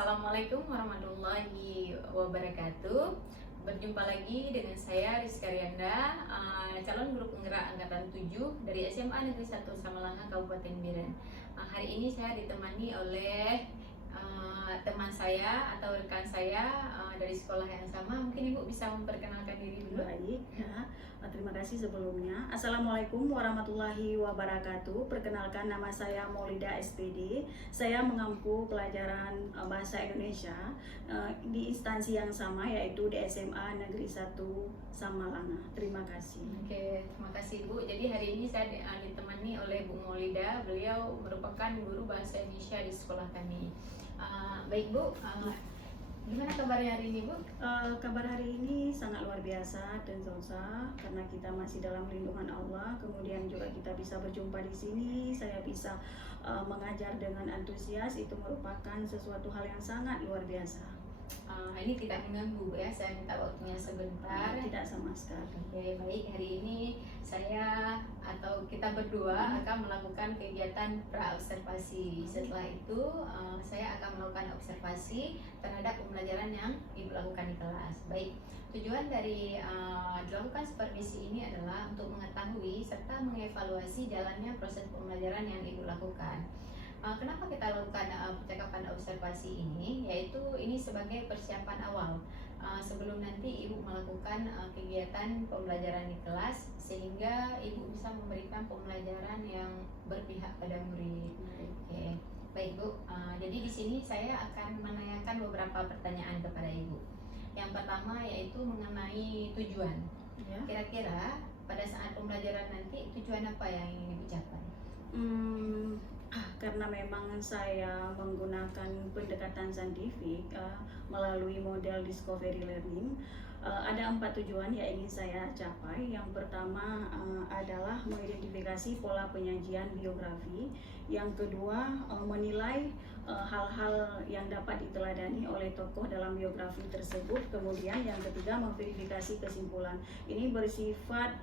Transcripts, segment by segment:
Assalamualaikum warahmatullahi wabarakatuh. Berjumpa lagi dengan saya Rizka Rianda, calon guru penggerak angkatan 7 dari SMA Negeri 1 Samalanga Kabupaten Biren. Hari ini saya ditemani oleh teman saya atau rekan saya dari sekolah yang sama. Mungkin Ibu bisa memperkenalkan diri dulu. Baik, ya. Terima kasih sebelumnya. Assalamualaikum warahmatullahi wabarakatuh. Perkenalkan, nama saya Maulida SPD. Saya mengampu pelajaran bahasa Indonesia di instansi yang sama, yaitu di SMA Negeri 1 Samalanga. Terima kasih. Oke, terima kasih Bu. Jadi hari ini saya ditemani oleh Bu Maulida. Beliau merupakan guru bahasa Indonesia di sekolah kami. Baik Bu, gimana kabarnya hari ini Bu? Kabar hari ini sangat luar biasa dan Zosa, karena kita masih dalam lindungan Allah. Kemudian juga kita bisa berjumpa di sini. Saya bisa mengajar dengan antusias. Itu merupakan sesuatu hal yang sangat luar biasa. Ini tidak mengganggu ya, saya minta waktunya sebentar. Tidak sama sekali. Oke, baik. Hari ini saya atau kita berdua akan melakukan kegiatan pra-observasi. Setelah itu saya akan melakukan observasi terhadap pembelajaran yang Ibu lakukan di kelas. Baik, tujuan dari dilakukan supervisi ini adalah untuk mengetahui serta mengevaluasi jalannya proses pembelajaran yang Ibu lakukan. Kenapa kita lakukan percakapan observasi ini? Yaitu ini sebagai persiapan awal sebelum nanti Ibu melakukan kegiatan pembelajaran di kelas, sehingga Ibu bisa memberikan pembelajaran yang berpihak pada murid. Oke, baik Bu. Jadi di sini saya akan menanyakan beberapa pertanyaan kepada Ibu. Yang pertama yaitu mengenai tujuan. Ya. Kira-kira pada saat pembelajaran nanti tujuan apa yang ingin Ibu capai? Karena memang saya menggunakan pendekatan saintifik melalui model discovery learning, ada 4 tujuan yang ingin saya capai. Yang pertama adalah mengidentifikasi pola penyajian biografi. Yang kedua, menilai hal-hal yang dapat diteladani oleh tokoh dalam biografi tersebut. Kemudian yang ketiga, memverifikasi kesimpulan. Ini bersifat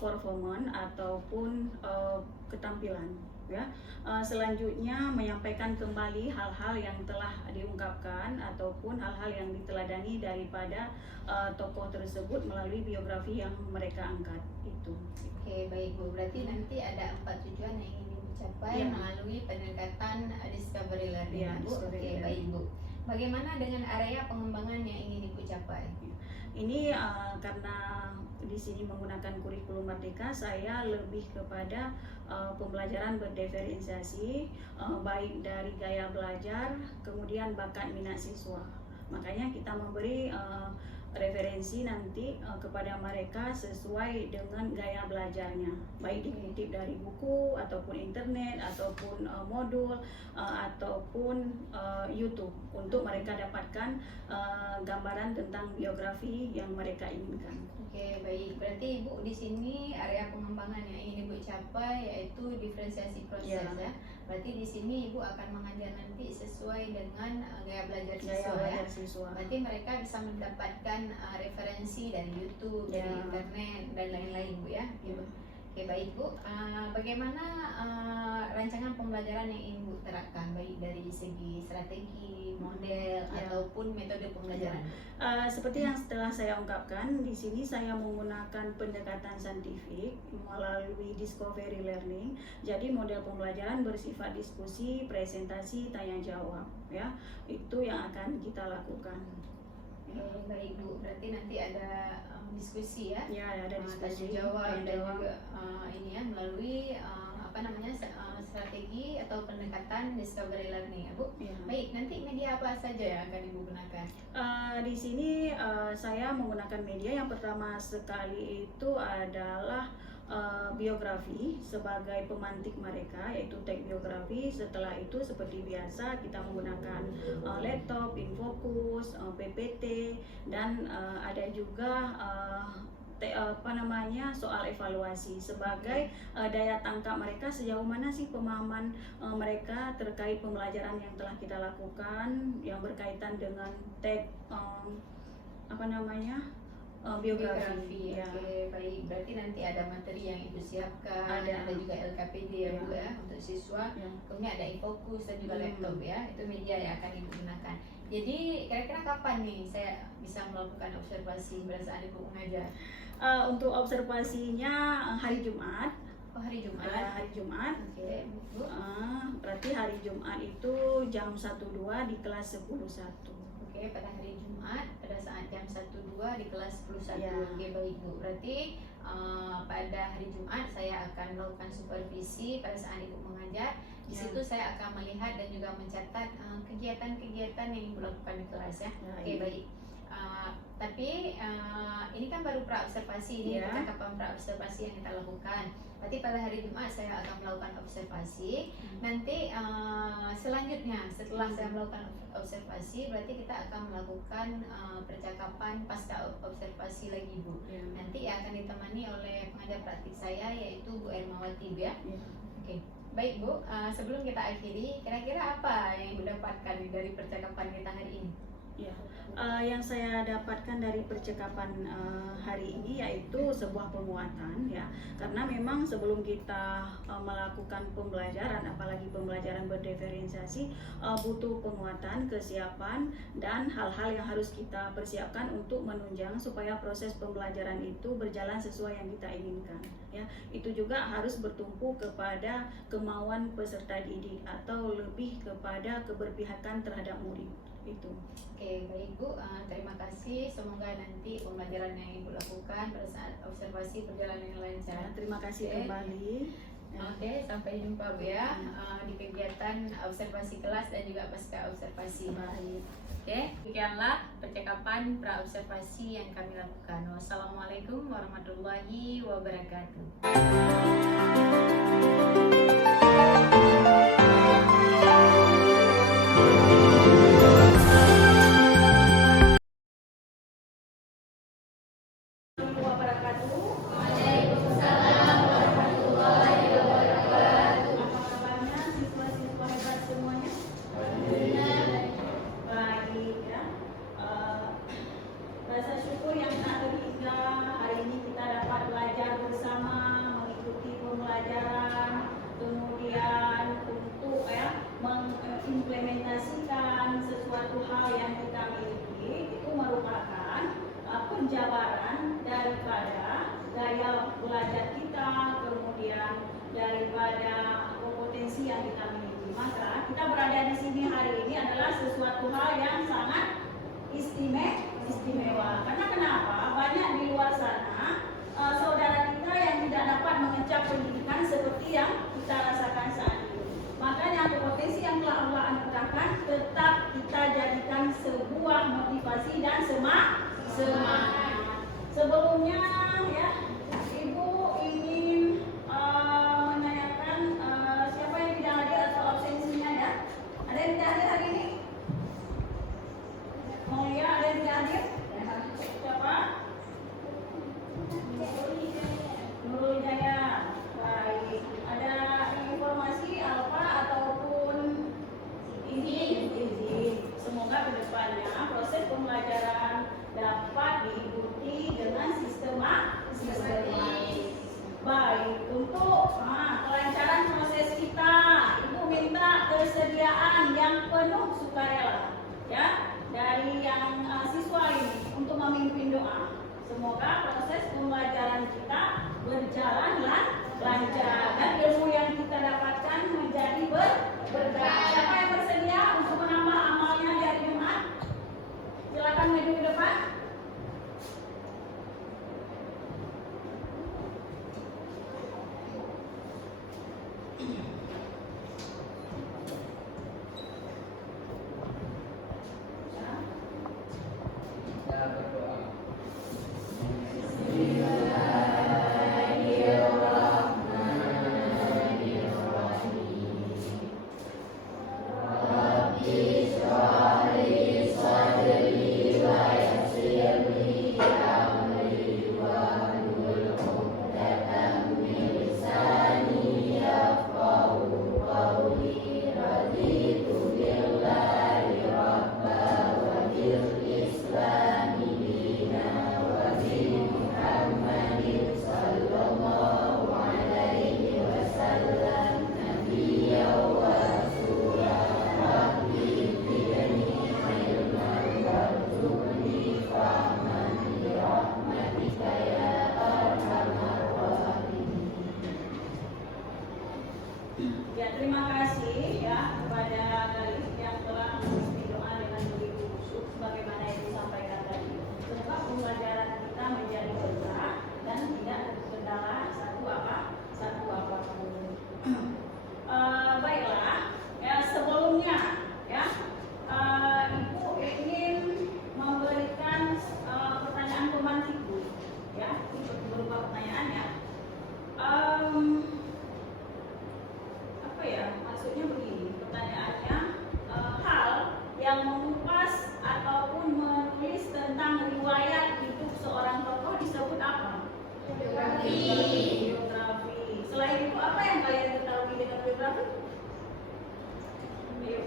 performance ataupun ketampilan. Ya. Selanjutnya menyampaikan kembali hal-hal yang telah diungkapkan ataupun hal-hal yang diteladani daripada tokoh tersebut melalui biografi yang mereka angkat itu. Oke, baik Bu. Berarti nanti ada 4 tujuan yang ingin dicapai melalui pendekatan discovery learning, ya, Bu. Oke, baik Bu. Bagaimana dengan area pengembangan yang ingin Ibu capai? Ini karena di sini menggunakan kurikulum Merdeka, saya lebih kepada pembelajaran berdiferensiasi, baik dari gaya belajar, kemudian bakat minat siswa. Makanya kita memberi referensi nanti kepada mereka sesuai dengan gaya belajarnya, baik dikutip dari buku ataupun internet ataupun modul ataupun YouTube, untuk mereka dapatkan gambaran tentang biografi yang mereka inginkan. Oke, baik. Berarti Ibu di sini area pengembangan yang ingin Ibu capai yaitu diferensiasi proses ya. Berarti di sini Ibu akan mengajar nanti sesuai dengan gaya belajar siswa. Berarti mereka bisa mendapatkan referensi dari YouTube, dari internet dan lain-lain Bu ya. Oke, baik Bu. Bagaimana rancangan pembelajaran yang ingin Bu terapkan, baik dari segi strategi, model ataupun metode pembelajaran? Seperti yang setelah saya ungkapkan, di sini saya menggunakan pendekatan saintifik melalui discovery learning. Jadi model pembelajaran bersifat diskusi, presentasi, tanya jawab, ya. Itu yang akan kita lakukan. Baik Bu, berarti nanti ada diskusi ya? Ya, ada diskusi, tanya jawab dan juga ini ya melalui strategi atau pendekatan discovery learning ya Bu. Baik, nanti media apa saja yang akan Ibu gunakan? Di sini saya menggunakan media. Yang pertama sekali itu adalah biografi sebagai pemantik mereka, yaitu teks biografi. Setelah itu seperti biasa kita menggunakan laptop, infocus, PPT, dan ada juga soal evaluasi sebagai daya tangkap mereka, sejauh mana sih pemahaman mereka terkait pembelajaran yang telah kita lakukan yang berkaitan dengan teks biografi. Ya. Oke, baik. Berarti nanti ada materi yang Ibu siapkan, Ada. juga LKPD ya, Bu ya, untuk siswa. Ya. Kemudian ada e-fokus dan juga laptop ya. Itu media yang akan Ibu gunakan. Jadi kira-kira kapan nih saya bisa melakukan observasi pada saat Ibu mengajar? Untuk observasinya hari Jumat. Oh, hari Jumat. Hari Jumat. Oke, Bu. Berarti hari Jumat itu jam 1-2 di kelas 10-1. Oke, pada hari Jumat pada saat jam 1-2 di kelas 10-1. Ya. Oke, baik Bu. Berarti pada hari Jumat saya akan melakukan supervisi pada saat Ibu mengajar. Di Ya. situ saya akan melihat dan juga mencatat kegiatan-kegiatan yang Ibu lakukan di kelas ya. Ya, Oke, iya. baik. Tapi ini kan baru pra-observasi, ini Ya. percakapan pra-observasi yang kita lakukan. Berarti pada hari Jumat saya akan melakukan observasi. Nanti selanjutnya setelah saya melakukan observasi, berarti kita akan melakukan percakapan pasca observasi lagi, Bu. Ya. Nanti akan ditemani oleh pengajar praktik saya, yaitu Bu Ermawati, Bu ya. Ya. Oke, baik Bu. Sebelum kita akhiri, kira-kira apa yang Ibu dapatkan dari percakapan kita hari ini? Ya, yang saya dapatkan dari percakapan hari ini yaitu sebuah penguatan ya, karena memang sebelum kita melakukan pembelajaran, apalagi pembelajaran berdiferensiasi, butuh penguatan, kesiapan, dan hal-hal yang harus kita persiapkan untuk menunjang supaya proses pembelajaran itu berjalan sesuai yang kita inginkan. Ya, itu juga harus bertumpu kepada kemauan peserta didik atau lebih kepada keberpihakan terhadap murid. Itu. Oke, baik Bu. Terima kasih. Semoga nanti pembelajaran yang Ibu lakukan pada saat observasi berjalan dengan lancar. Terima kasih Oke. kembali. Oke, sampai jumpa Bu ya di kegiatan observasi kelas dan juga pasca observasi. Baik. Oke, demikianlah percakapan pra-observasi yang kami lakukan. Wassalamualaikum warahmatullahi wabarakatuh. Rasa syukur yang tak terhingga hari ini kita dapat belajar bersama, mengikuti pembelajaran, kemudian untuk mengimplementasikan sesuatu hal yang kita miliki. Itu merupakan penjabaran daripada daya belajar kita, kemudian daripada kompetensi yang kita miliki. Maka kita berada di sini hari ini adalah sesuatu hal yang sangat istimewa. Karena kenapa? Banyak di luar sana saudara kita yang tidak dapat mengecap pendidikan seperti yang kita rasakan saat ini. Makanya kompetensi yang telah Allah anugerahkan tetap kita jadikan sebuah motivasi dan semangat. Sebelumnya ya, Ibu ingin menanyakan siapa yang tidak hadir atau absensinya ya? Ada yang tidak hadir hari ini? Oh ya, ada yang tidak hadir? Siapa? Nurul Jaya. Baik. Ada informasi apa ataupun izin? Semoga kedepannya proses pembelajaran dapat diikuti dengan sistematis. Baik. Untuk kelancaran proses kita, Ibu minta kesediaan yang penuh sukarela, ya, dari yang siswa ini untuk memimpin doa. Semoga proses pembelajaran kita berjalan lancar dan ilmu yang kita dapatkan menjadi berkah. Siapa yang bersedia untuk menambah amalnya di hari Jumat? Silakan maju ke depan. Bismillahirrahmanirrahim. terima kasih ya kepada Galih yang telah memimpin doa dengan begitu khusyuk sebagaimana yang disampaikan tadi. Semoga pembelajaran kita menjadi berkah dan tidak terkendala satu apapun. Baiklah, ya sebelumnya ya Ibu ingin memberikan pertanyaan pemantik Bu, ya ini berupa pertanyaan ya. Apa ya maksudnya begini pertanyaannya, hal yang mengupas ataupun menulis tentang riwayat hidup seorang tokoh disebut apa? Biografi. Selain itu apa yang kalian ketahui dengan biografi? Ayo.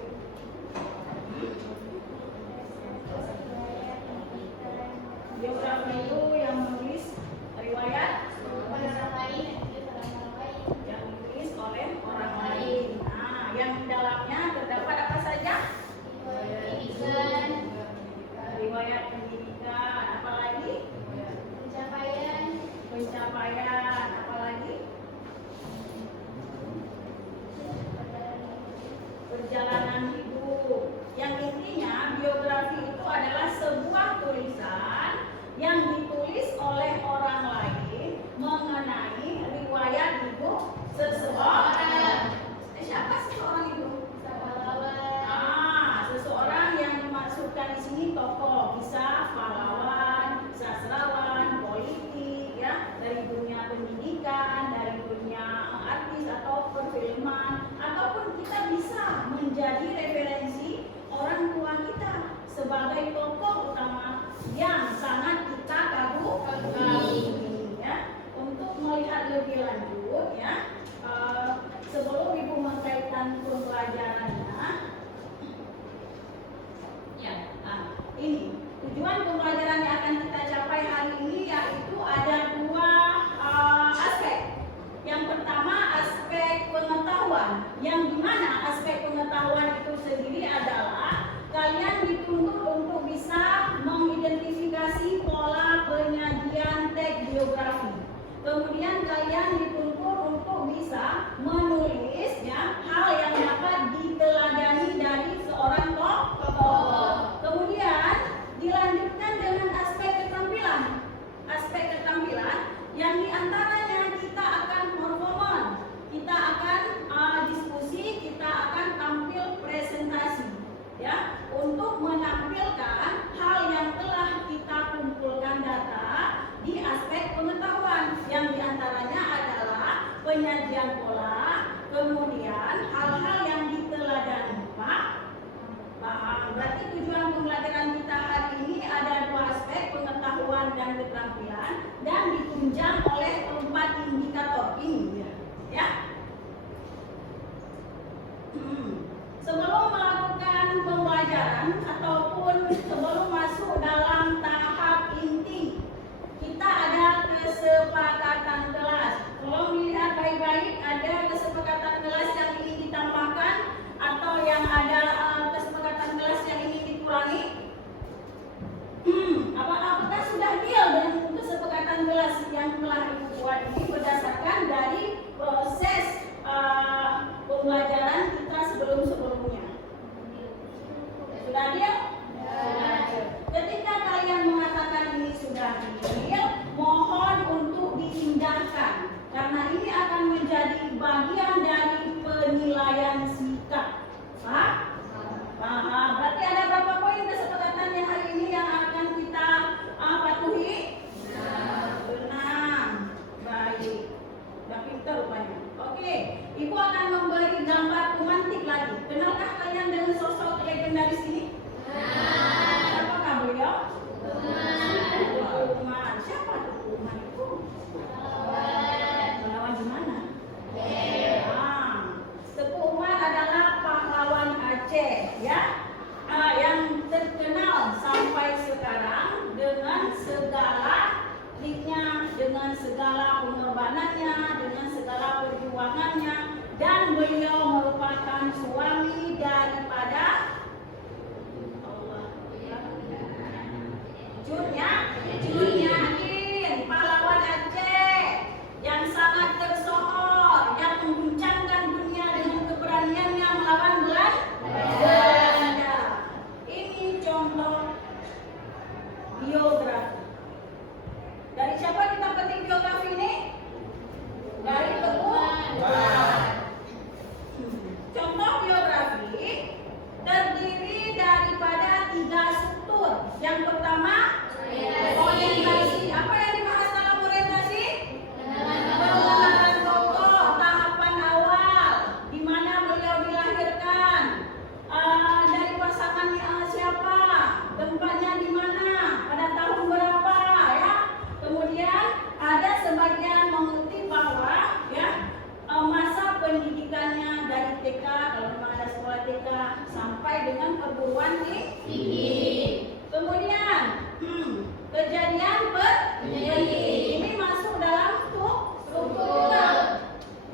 Biografi itu yang menulis riwayat yang ditulis oleh orang lain. Nah, yang di dalamnya terdapat apa saja? Riwayat pendidikan, apalagi? Pencapaian, apalagi? Perjalanan hidup. Yang intinya biografi itu adalah sebuah tulisan yang ditulis oleh orang lain mengenai riwayat hidup seseorang. Siapa seseorang itu? Seseorang yang dimaksudkan di sini tokoh, bisa pahlawan, sastrawan, politik, ya, dari dunia pendidikan, dari dunia artis atau perfilman, ataupun kita bisa menjadi referensi orang tua kita sebagai tokoh utama yang sangat kita kagumi, ya. Untuk melihat lebih lanjut, ya, sebelum Ibu mengkaitkan pembelajarannya, ya, ini tujuan pembelajaran yang akan kita capai hari ini yaitu ada dua aspek. Yang pertama aspek pengetahuan, yang dimana aspek pengetahuan itu sendiri adalah kalian dituntut untuk bisa mengidentifikasi pola penyajian teks biografi. Kemudian kalian dituntut untuk bisa menulis ya hal yang dapat diteladani dari seorang tokoh. Kemudian dilanjutkan dengan aspek keterampilan. Aspek keterampilan yang diantaranya kita akan performan, kita akan diskusi, kita akan tampil presentasi, ya, untuk menampilkan hal yang telah kita kumpulkan data di aspek pengetahuan, yang diantaranya adalah penyajian pola, kemudian hal-hal yang diteladani. Paham? Berarti tujuan pembelajaran kita hari ini ada dua aspek, pengetahuan dan keterampilan, dan ditunjang oleh 4 indikator ini, ya. Sebelum melakukan pembelajaran ataupun sebelum masuk dalam tahap inti, kita ada kesepakatan kelas. Tolong dilihat baik-baik, ada kesepakatan kelas yang ingin ditambahkan atau yang ada kesepakatan kelas yang ingin dikurangi? Apakah sudah deal dengan kesepakatan kelas yang telah Ibu buat ini berdasarkan dari proses pembelajaran kita sebelumnya? Sudah deal? Ketika kalian mengatakan ini sudah deal, mohon untuk diindahkan karena ini akan menjadi bagian dari penilaian sikap. Paham? Berarti ada berapa poin kesepakatan yang hari ini yang akan kita patuhi? 6. Baik. Udah pintar rupanya. Oke, Ibu akan memberi gambar pemantik Contoh biografi terdiri daripada 3 struktur. Yang pertama, orientasi. Apa yang dibahas dalam orientasi? Pengenalan tokoh, tahapan awal, di mana beliau dilahirkan, dari pasangan siapa, tempatnya di mana, pada tahun berapa, ya. Kemudian ada sebagian mengutip bahwa ya masa pendidikannya dari TK, kalau memang ada sekolah TK, sampai dengan perguruan tinggi. Kemudian kejadian penting ini masuk dalam struktur.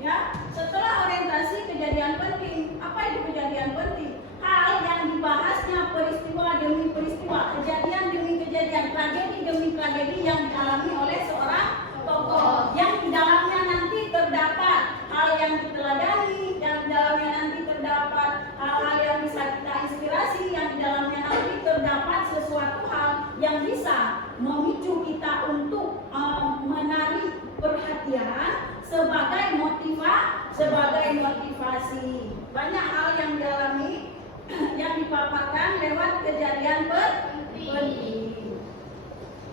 Ya, setelah orientasi kejadian penting, apa itu kejadian penting? Hal yang dibahasnya peristiwa demi peristiwa, kejadian demi kejadian, tragedi demi tragedi yang dialami oleh seorang tokoh, yang di dalamnya nanti terdapat hal yang diteladani, yang di dalamnya nanti terdapat hal-hal yang bisa kita inspirasi, yang di dalamnya nanti terdapat sesuatu hal yang bisa memicu kita untuk menarik perhatian sebagai motivasi. Banyak hal yang dialami yang dipaparkan lewat kejadian penting.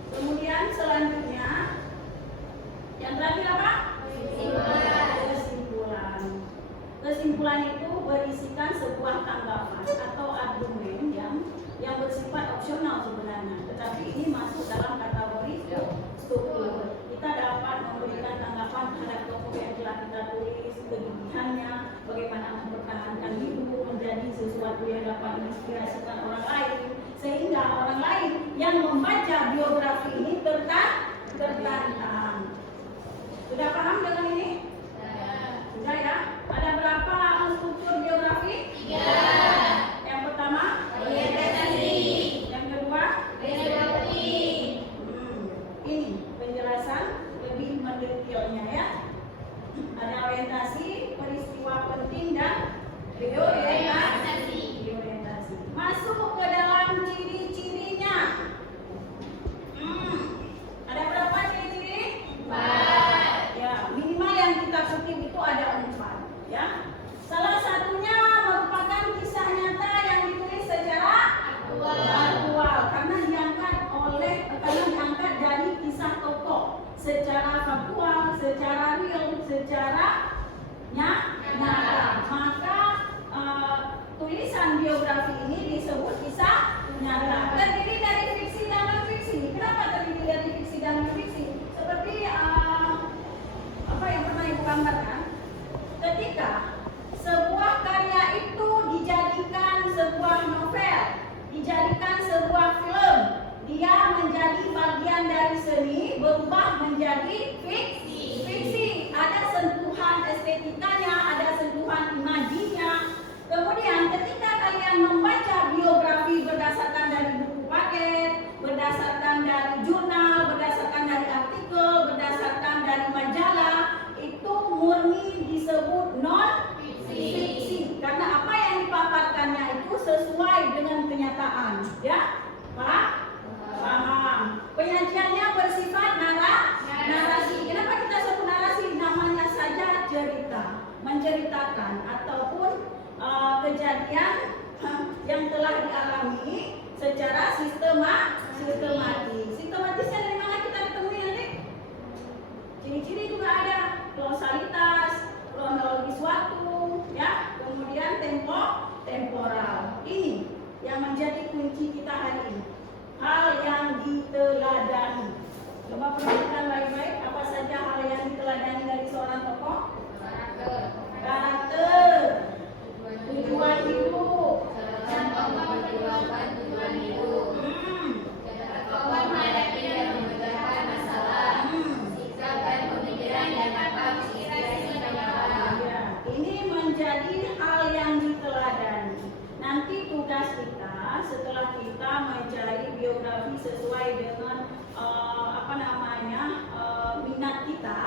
Kemudian selanjutnya yang terakhir apa? Kesimpulan itu berisikan sebuah tanggapan atau argumen yang bersifat opsional sebenarnya, tetapi ini masuk dalam kategori struktur. Kita dapat memberikan tanggapan terhadap tokoh yang telah kita tulis, kegigihannya, bagaimana mempertahankan hidup menjadi sesuatu yang dapat menginspirasikan orang lain, sehingga orang lain yang membaca biografi ini tertantang. Sudah paham dengan ini? Sudah ya? Ada berapa struktur biografi? 3. Yang pertama, orientasi. Yang kedua, biografi. Ini penjelasan lebih mendetailnya ya. Ada orientasi, peristiwa penting, dan bioorientasi. Masuk ke dalam ciri-cirinya. Ada berapa ciri-ciri? 4. Ya, minimal yang kita kutip itu ada 4. Ya. Salah satunya merupakan kisah nyata yang ditulis secara aktual karena diangkat dari kisah tokoh secara faktual, secara real, secara nyata. Maka tulisan biografi ini disebut kisah nyata. Terdiri dari fiksi dan non-fiksi. Kenapa terdiri dari fiksi dan non-fiksi? Seperti apa yang pernah Ibu gambarkan, ketika sebuah karya itu dijadikan sebuah novel, dijadikan sebuah film, dia menjadi bagian dari seni, berubah menjadi fiksi. Ada sentuhan estetikanya, ada sentuhan imajinya. Kemudian ketika kalian membaca biografi berdasarkan dari buku paket, berdasarkan dari jurnal, berdasarkan dari artikel, berdasarkan dari majalah, itu murni disebut non-fiksi. Karena apa yang dipaparkannya itu sesuai dengan kenyataan. Ya? Paham? Penyajiannya bersifat narasi. Kenapa kita sebut narasi? Namanya saja cerita, menceritakan ataupun kejadian yang telah dialami secara sistematis. Sistematisnya dari mana kita ketemui nanti? Ciri-ciri juga ada, kausalitas, kronologis waktu, ya, kemudian temporal. Ini yang menjadi kunci kita hari ini. Hal yang diteladani. Coba perhatikan baik-baik apa saja hal yang diteladani dari seorang tokoh. Karakter, tujuan hidup, tujuan hidup, tokoh menghadapi dan memecahkan masalah, sikap dan pemikiran yang dapat menginspirasi banyak orang. Ini menjadi hal yang diteladani. Nanti tugas kita setelah kita mencari biografi sesuai dengan minat kita,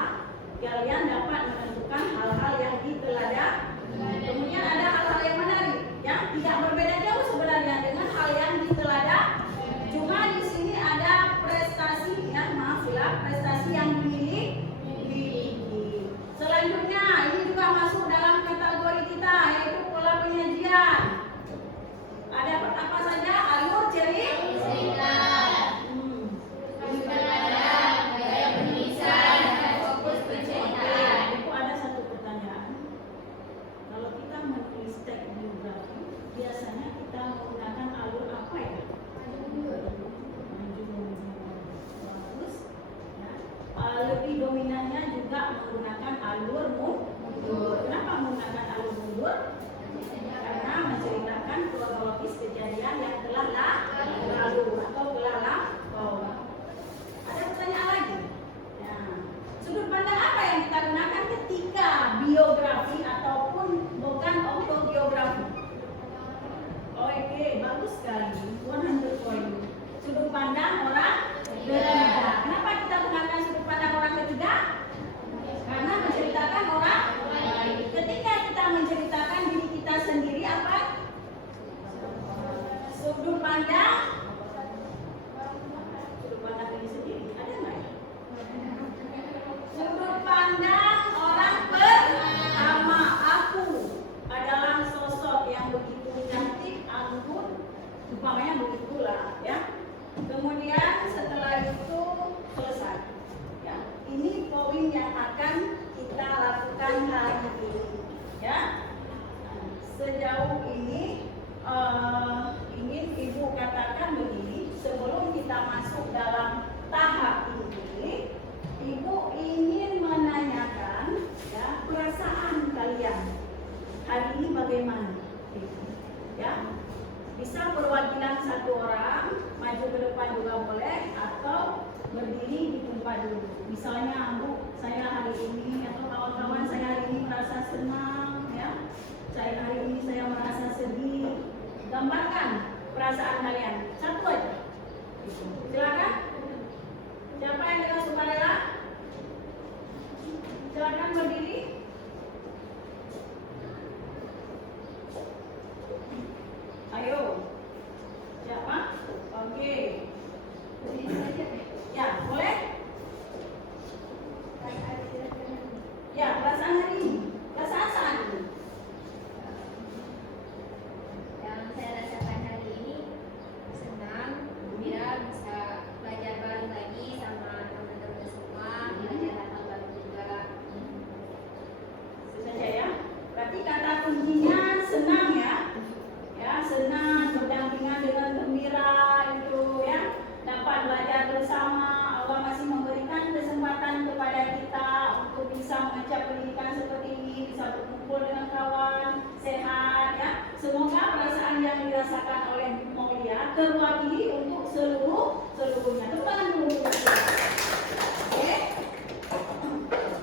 kalian dapat menentukan hal-hal yang diteladani. Kemudian ada hal-hal yang menarik, ya, tidak berbeda jauh sebenarnya dengan hal yang diteladani. Cuma di sini ada prestasi, prestasi yang dimiliki. Selanjutnya ini juga masuk dalam kategori kita, yaitu mundur. Kenapa menggunakan alur mundur? Karena menceritakan kronologis kejadian yang telah lalu atau telah lampau. Ada pertanyaan lagi? Ya. Sudut pandang apa yang kita gunakan ketika biografi ataupun bukan autobiografi? Oke, bagus sekali. 100 poin. Sudut pandang orang ketiga. Kenapa kita gunakan sudut pandang orang ketiga? Karena menceritakan orang lain. Ketika kita menceritakan diri kita sendiri apa? Sudut pandang diri sendiri. Ada nggak ya? Sudut pandang orang pertama, aku adalah sosok yang begitu cantik, anggun, umpamanya begitulah, ya. Kemudian setelah itu selesai. Ya, ini poin yang akan kita lakukan hari ini, ya. Sejauh ini ingin Ibu katakan begini, sebelum kita masuk dalam tahap ini, Ibu ingin menanyakan, ya, perasaan kalian hari ini bagaimana? Ya, bisa perwakilan satu orang maju ke depan juga boleh, atau berdiri di tempat dulu. Misalnya, Bu, saya hari ini atau kawan-kawan saya hari ini merasa senang, ya. Saya hari ini saya merasa sedih. Gambarkan perasaan kalian. Satu aja. Silakan. Siapa yang dengan sukarela? Silakan berdiri. Ayo. Siapa? Oke. Ya, boleh? Ya, perasaan hari ini. Perasaan saat ini. Yang saya rasakan hari ini senang, gembira, bisa belajar bareng lagi sama teman-teman semua, belajar hal baru juga. Saja ya. Berarti kata kuncinya senang ya. Ya, senang berdampingan dengan gembira itu ya. Dapat belajar bersama. Allah masih memberikan kesempatan kepada kita untuk bisa mengecap pendidikan seperti ini, bisa berkumpul dengan kawan, sehat ya. Semoga perasaan yang dirasakan oleh Maulia terwakili untuk seluruhnya. Tepuk tangan dulu. Oke.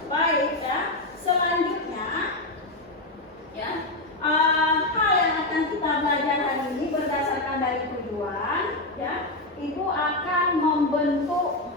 Baik ya. Selanjutnya ya, hal yang akan kita belajar hari ini berdasarkan dari tujuan ya. Ibu akan membentuk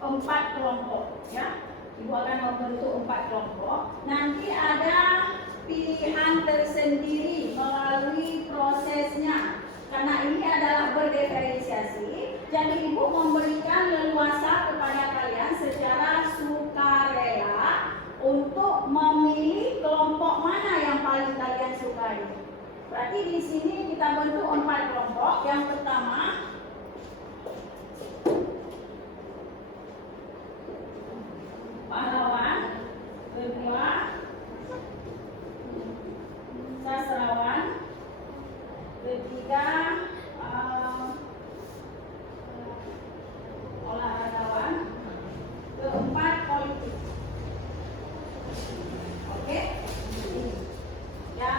4 kelompok ya. Ibu akan membentuk 4 kelompok. Nanti ada pilihan tersendiri melalui prosesnya. Karena ini adalah berdiferensiasi, jadi Ibu memberikan leluasa kepada kalian secara sukarela untuk memilih kelompok mana yang paling kalian sukai. Berarti di sini kita bentuk 4 kelompok. Yang pertama, pahlawan. Kedua, sastrawan. Ketiga, olahragawan. Keempat, politik. Oke? Ya,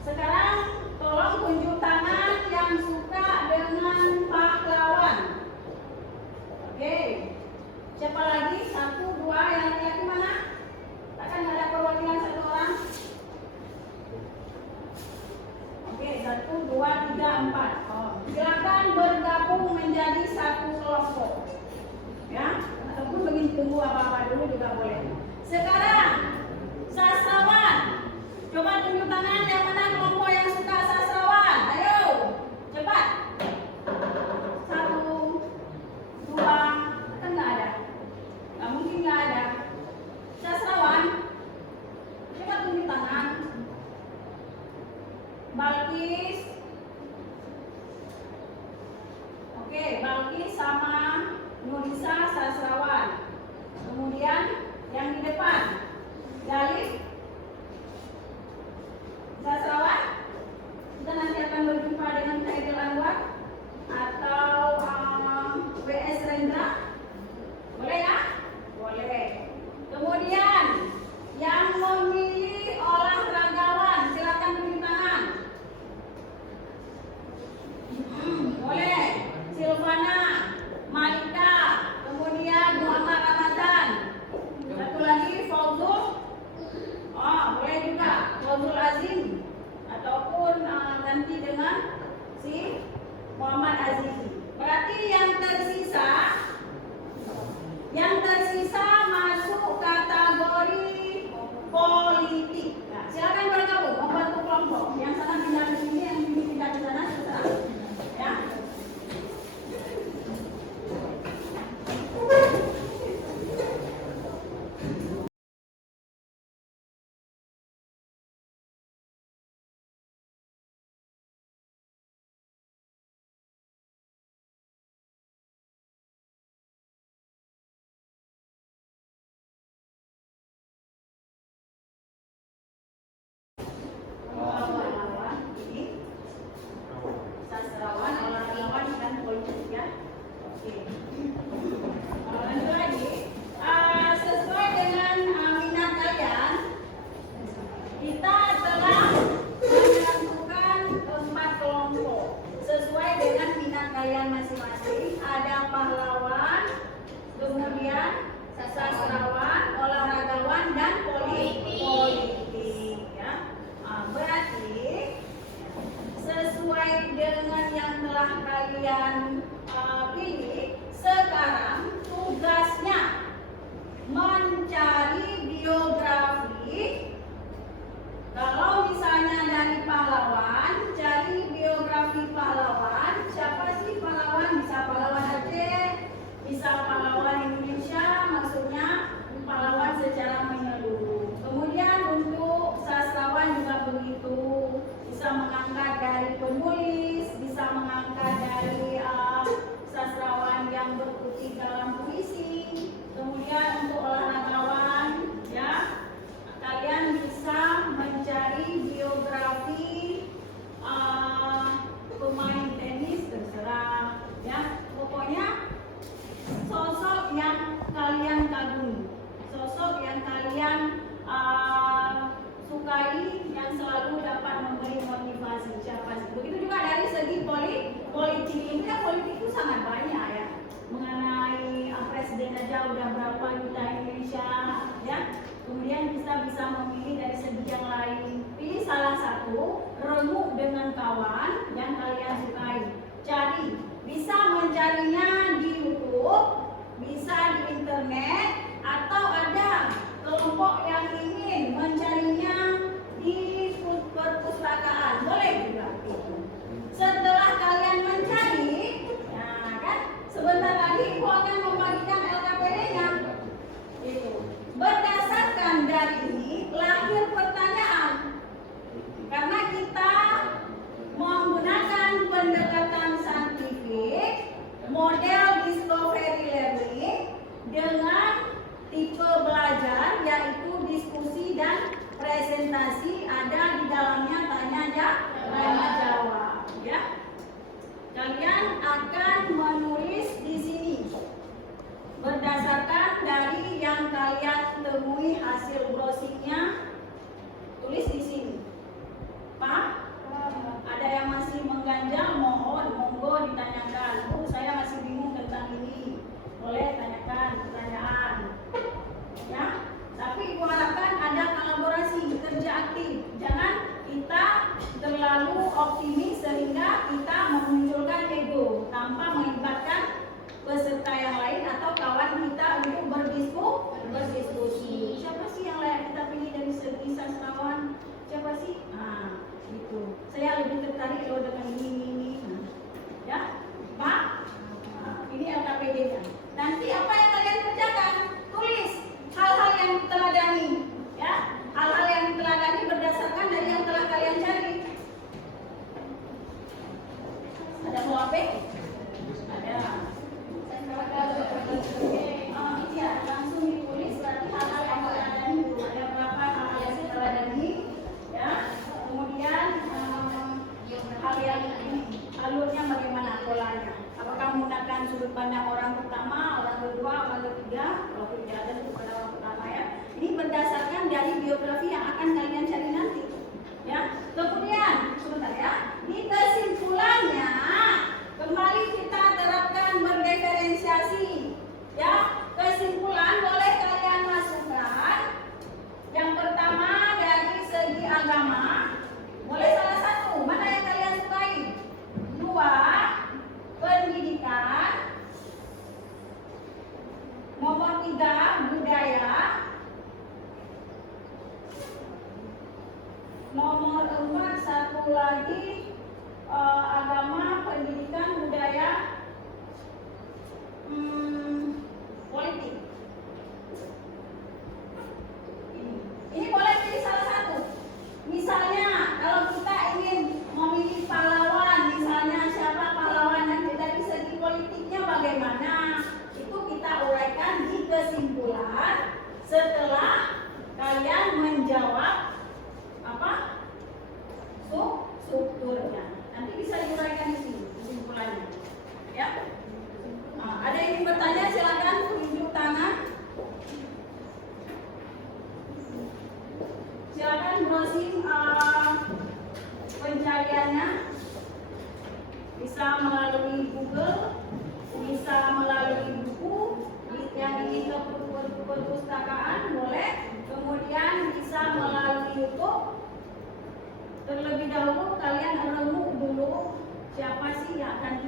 sekarang tolong tunjuk tangan yang suka dengan pahlawan. Oke. Siapa lagi? 1, 2, yang laki-laki mana? Takkan nggak ada perwakilan 1 orang? Oke, 1, 2, 3, 4. Silakan bergabung menjadi 1 kelompok. Ya, ataupun begini tunggu apa-apa dulu juga boleh. Sekarang sastrawan. Coba tunjuk tangan yang mana kelompok yang suka sastrawan. Ayo, cepat. 1, 2, kan nggak ada. Nggak mungkin nggak ada. Sastrawan, coba tunjuk tangan. Balkis. Oke, Balkis sama Nurisa sastrawan. Kemudian yang di depan, Galih sastrawan. Kita nanti akan berjumpa dengan Khairil Anwar atau WS Rendra. Boleh ya? Boleh. Kemudian yang telah kalian pilih, sekarang tugasnya mencari biografi. Kalau misalnya dari pahlawan, cari biografi pahlawan. Siapa sih pahlawan? Bisa pahlawan Aceh, bisa pahlawan Indonesia, maksudnya pahlawan secara menyeluruh. Kemudian untuk sastrawan juga begitu, bisa mengangkat dari penulis, bisa mengangkat dari sastrawan yang berkutik dalam puisi. Kemudian untuk olahragawan, ya, kalian bisa mencari biografi pemain tenis, terserah, ya. Pokoknya sosok yang kalian kagumi, sosok yang kalian sukai, yang selalu dapat memberi motivasi. Siapa sih? Begitu juga dari segi politik. Ini kan politik itu sangat banyak, ya. Mengenai presiden aja udah berapa juta Indonesia, ya. Kemudian kita bisa memilih dari segi yang lain. Pilih salah satu, remuk dengan kawan yang kalian sukai. Cari, bisa mencarinya di YouTube, bisa di internet, atau ada kelompok yang ingin mencarinya di perpustakaan, boleh juga. Setelah kalian mencari, nah kan, sebentar lagi Ibu akan membagikan LKPD-nya. Itu. Berdasarkan dari ini lahir pertanyaan, karena kita menggunakan pendekatan saintifik, model discovery learning dengan tipe belajar yaitu diskusi dan presentasi, ada di dalamnya tanya jawab, ya. Kalian akan menulis di sini berdasarkan dari yang kalian temui hasil browsingnya, tulis di sini. Pak, ada yang masih mengganjal, monggo ditanyakan. Bu, saya masih bingung tentang ini, boleh tanyakan pertanyaan, ya. Tapi Ibu harapkan ada kolaborasi, kerja aktif. Jangan kita terlalu optimis sehingga kita memunculkan ego tanpa melibatkan peserta yang lain atau kawan kita untuk berdiskusi. Siapa sih yang layak kita pilih dari segi sastrawan? Siapa sih? Nah, gitu. Saya lebih tertarik loh dengan ini. Ya, Pak. Ini LKPD-nya. Nanti apa yang kalian kerjakan? Tulis hal-hal yang diteladani, ya. Hal-hal yang diteladani berdasarkan dari yang telah kalian cari. Ada mau apa? Ada. Iya, langsung ditulis berarti hal-hal yang diteladani dulu. Ada berapa hal-hal yang diteladani, ya. Kemudian hal yang ini alurnya bagaimana, polanya? Apakah menggunakan sudut pandang orang pertama, orang kedua, orang ketiga? Kalau tidak ada sudut pandang orang pertama, ya. Ini berdasarkan dari biografi yang akan kalian cari nanti, ya. Kemudian sebentar, ya. Di kesimpulannya kembali kita terapkan berdiferensiasi, ya. Kesimpulan boleh kalian masukkan. Yang pertama dari segi agama, boleh salah satu, mana yang kalian sukai? Dua, pendidikan. Nomor tiga, budaya. Nomor empat, satu lagi agama, pendidikan, budaya, politik. Ini boleh pilih salah satu. Misalnya kalau kita ingin memilih pahlawan, misalnya siapa pahlawan yang dari segi politiknya bagaimana, itu kita uraikan di kesimpulan setelah kalian menjawab apa strukturnya. Nanti bisa diuraikan di sini kesimpulannya, ya. Ada yang ingin bertanya, silakan tunjuk tangan. Silakan browsing pencariannya, bisa melalui Google, bisa melalui buku yang ini ke perpustakaan, boleh. Kemudian bisa melalui YouTube. Terlebih dahulu kalian remuk dulu siapa sih yang akan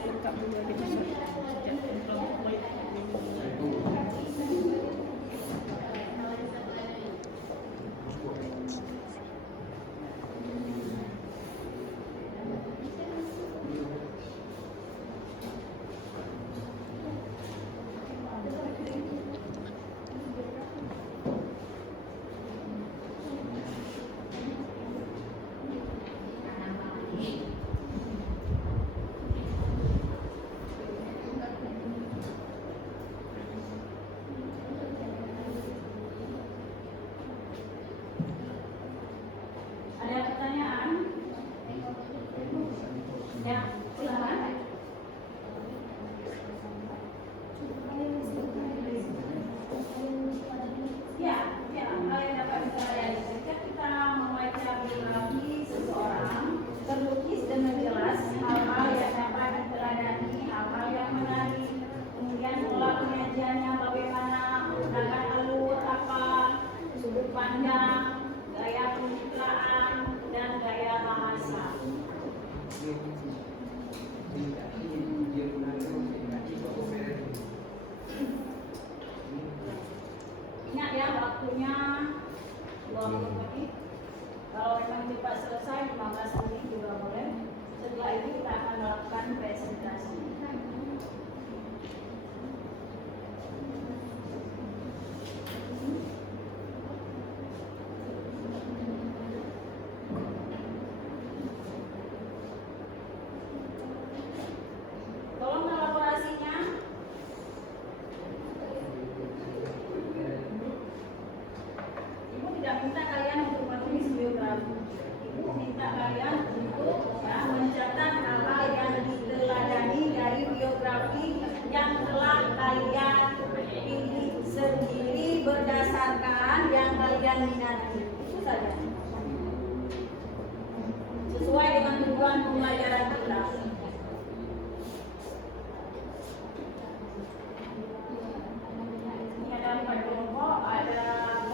lengkap juga gitu. Ada pertanyaan? Ya, silakan. Ya, kalian dapat dilayani. Ketika kita membaca biografi seseorang, terlukis dengan jelas hal-hal yang dapat diteladani, hal-hal yang menarik, kemudian pola penyajiannya bagaimana, menggunakan alur apa, sudut pandang, gaya pencitraan, dan gaya bahasa. Ingat ya, waktunya 20 menit. Kalau memang cepat selesai 15 menit juga boleh. Setelah itu kita akan melakukan presentasi. Tolong elaborasinya. Ibu tidak minta kalian untuk menulis biografi. Ibu minta kalian untuk mencatat hal-hal yang diteladani dari biografi yang telah kalian pilih sendiri berdasarkan yang kalian minati. Itu saja. Sesuai dengan tujuan pembelajaran kita. Ada kelompok, ada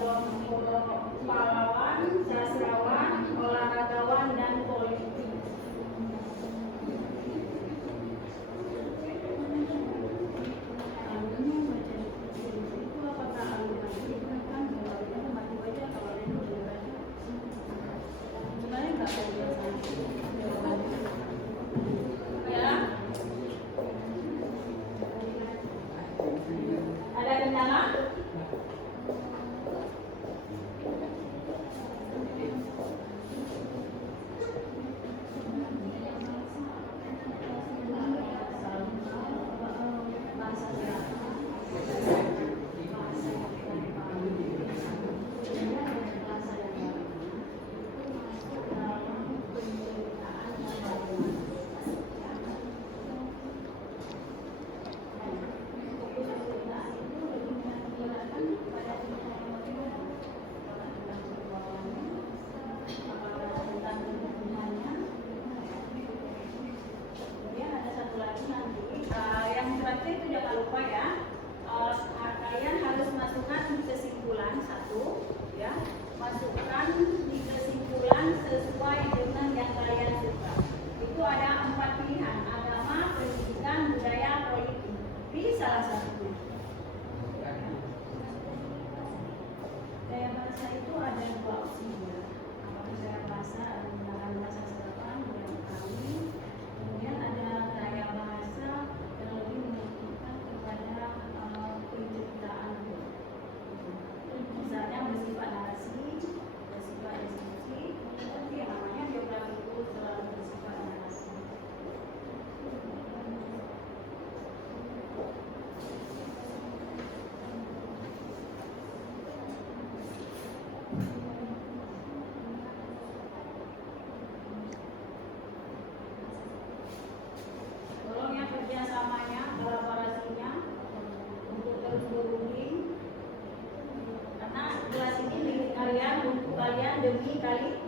kelompok pahlawan, sastrawan, olahragawan, dan politik. Itu apakah alumni? Kan kalau mati baca, kalau ada yang belum baca. Sebenarnya nggak perlu ya. Ada kendala? Kemudian ada satu lagi nanti, yang terakhir itu jangan lupa ya, kalian harus masukkan kesimpulan satu, ya, masukkan di kesimpulan sesuai dengan yang kalian suka. Itu ada 4 pilihan: agama, pendidikan, budaya, politik. Pilih salah satunya. Gaya bahasa itu ada 2 opsi ya. Apakah gaya bahasa ada menggunakan bahasa serapan yang kami, kemudian ada gaya bahasa yang lebih menunjukkan kepada penceritaan. Misalnya bersifat narasi, bersifat deskripsi, seperti yang namanya biografi itu selalu bersifat narasi. Tolong ya kerjasamanya, kolaborasinya untuk terus berunding, karena kelas ini milik kalian, untuk kalian, demi kalian.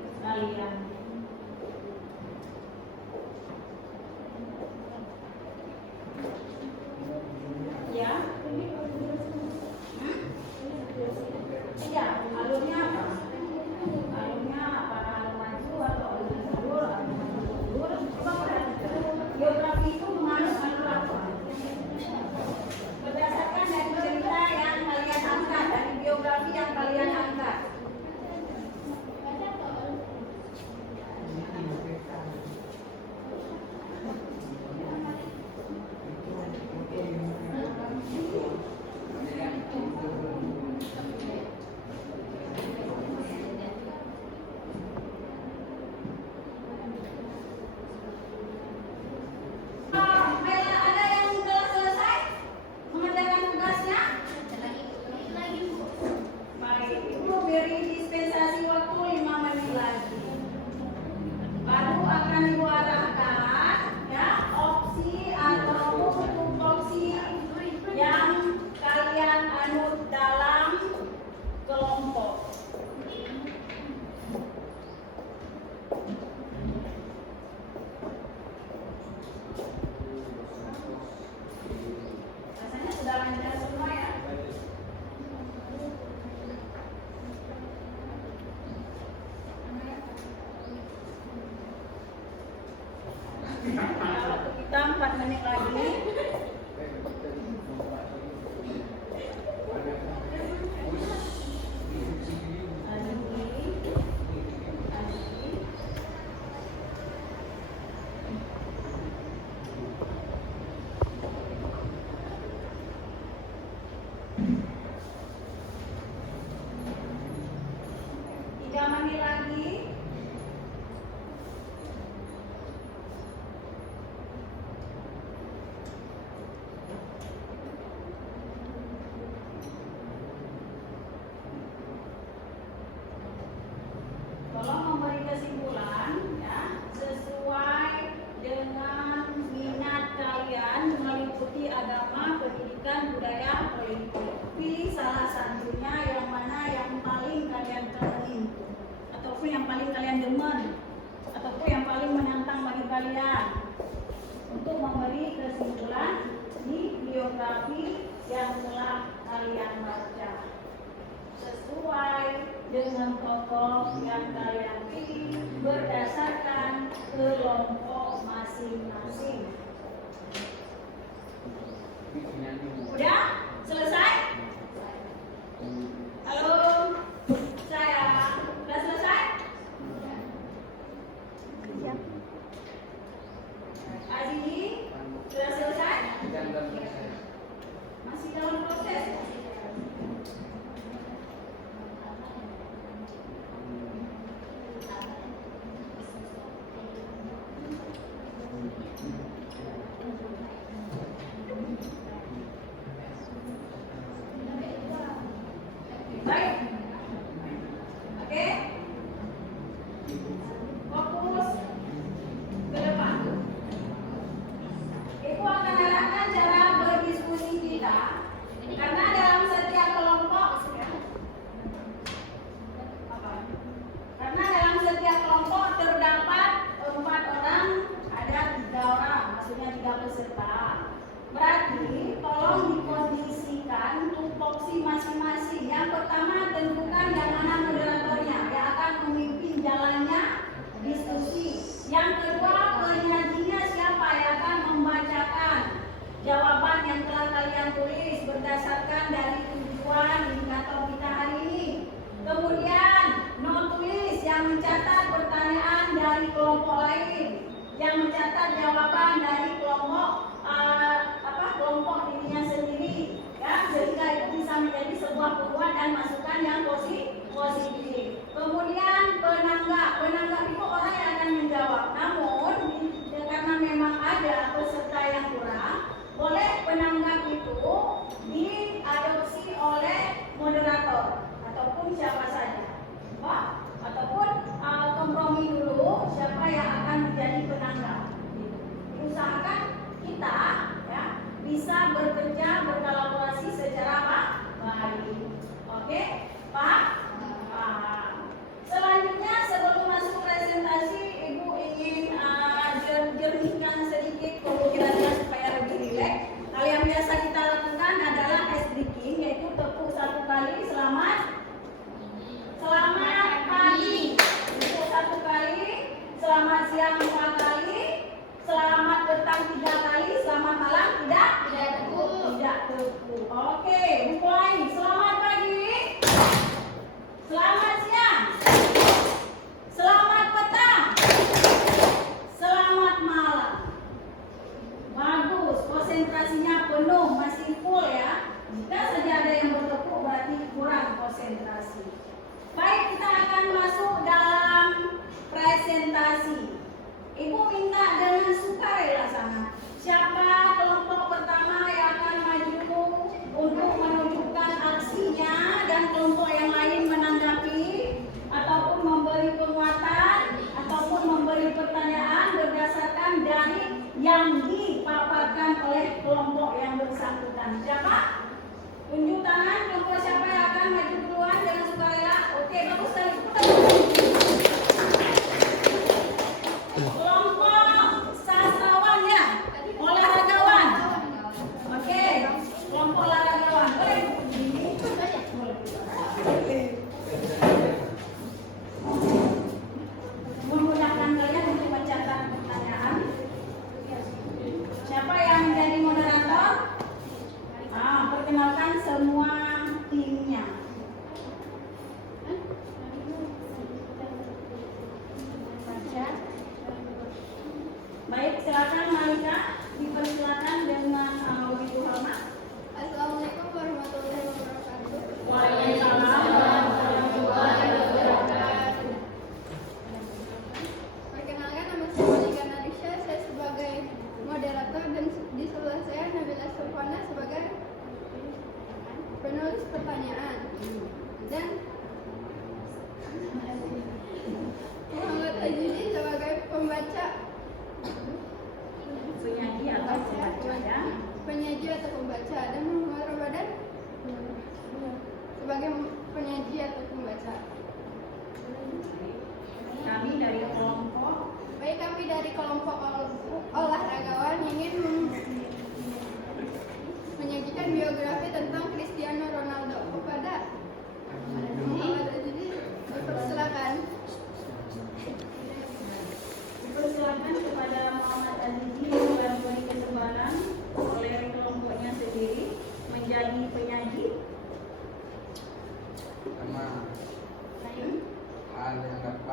Ya? Iya, alurnya apa? Alurnya Waktu kita 4 menit lagi. Tolong memberi kesimpulan ya, sesuai dengan minat kalian meliputi agama, pendidikan, budaya, politik. Pilih salah satunya yang mana yang paling kalian temuin, ataupun yang paling kalian demen, ataupun yang paling menantang bagi kalian untuk memberi kesimpulan di biografi yang telah kalian baca sesuai dengan tokoh yang kalian pilih berdasarkan kelompok masing-masing. Udah? Selesai? Halo? Saya? Udah selesai? Siap. Azini? Sudah selesai? Masih dalam proses? Baik. Oke. Fokus ke depan. Ibu akan arahkan cara berdiskusi kita. Karena dalam setiap kelompok Karena dalam setiap kelompok terdapat 4 orang, ada 3 orang, maksudnya 3 peserta. Berarti tolong dikondisikan tupoksi masing-masing. Yang pertama tentukan yang mana moderatornya yang akan memimpin jalannya diskusi. Yang kedua penyajinya siapa yang akan membacakan jawaban yang telah kalian tulis berdasarkan dari tujuan indikator kita hari ini. Kemudian not tulis yang mencatat pertanyaan dari kelompok lain, yang mencatat jawaban dari kelompok kelompok dirinya sendiri, ya, sehingga itu bisa menjadi sebuah penguat dan masukan yang positif. Kemudian penanggap itu orang yang akan menjawab. Namun karena memang ada peserta yang kurang, boleh penanggap itu diadopsi oleh moderator ataupun siapa saja, ataupun kompromi dulu siapa yang akan menjadi penanggap. Diusahakan kita ya bisa bekerja berkolaborasi secara baik. Oke, Pak? Selanjutnya sebelum masuk presentasi, Ibu ingin jernihkan sedikit pemikirannya supaya lebih rileks. Hal yang biasa kita lakukan adalah ice breaking, yaitu tepuk 1 kali selamat pagi, tepuk 1 kali, selamat siang 4 kali, selamat petang 3 kali, selamat malam tidak tepuk. Oke, mulai. Selamat pagi, selamat siang, selamat petang, selamat malam. Bagus, konsentrasinya penuh, masih full ya. Jika saja ada yang bertepuk berarti kurang konsentrasi. Baik, kita akan masuk dalam presentasi. Ibu minta dengan sukarela sangat. Siapa kelompok pertama yang akan maju untuk menunjukkan aksinya dan kelompok yang lain menanggapi ataupun memberi penguatan ataupun memberi pertanyaan berdasarkan dari yang dipaparkan oleh kelompok yang bersangkutan. Siapa? Tunjuk tangan kelompok siapa yang akan maju duluan dengan sukarela. Oke, bagus sekali. Kelompok sastrawan ya, olahragawan. Oke, kelompok olahragawan. Boleh? Menggunakan kalian untuk mencatat pertanyaan.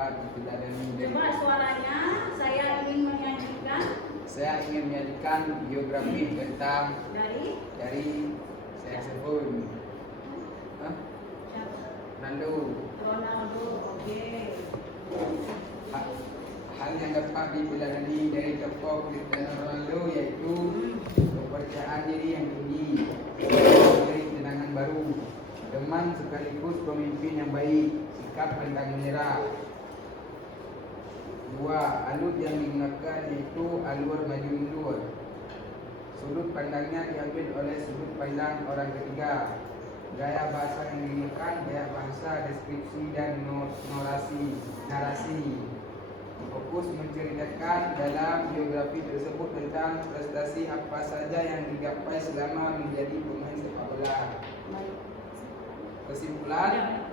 dapat dipelajari dari. Coba suaranya, saya ingin menyajikan Saya ingin menyajikan biografi tentang dari saya sebut Ronaldo. Oke. Hal yang dapat dipelajari dari tokoh Cristiano Ronaldo yaitu kepercayaan diri yang tinggi, dari tendangan baru, teman sekaligus pemimpin yang baik, sikap pantang menyerah. 2. Alur yang digunakan yaitu alur maju mundur. Sudut pandangnya diambil oleh sudut pandang orang ketiga. Gaya bahasa yang digunakan gaya bahasa deskripsi dan narasi. Fokus menceritakan dalam biografi tersebut tentang prestasi apa saja yang digapai selama menjadi pemain sepak bola. Kesimpulan,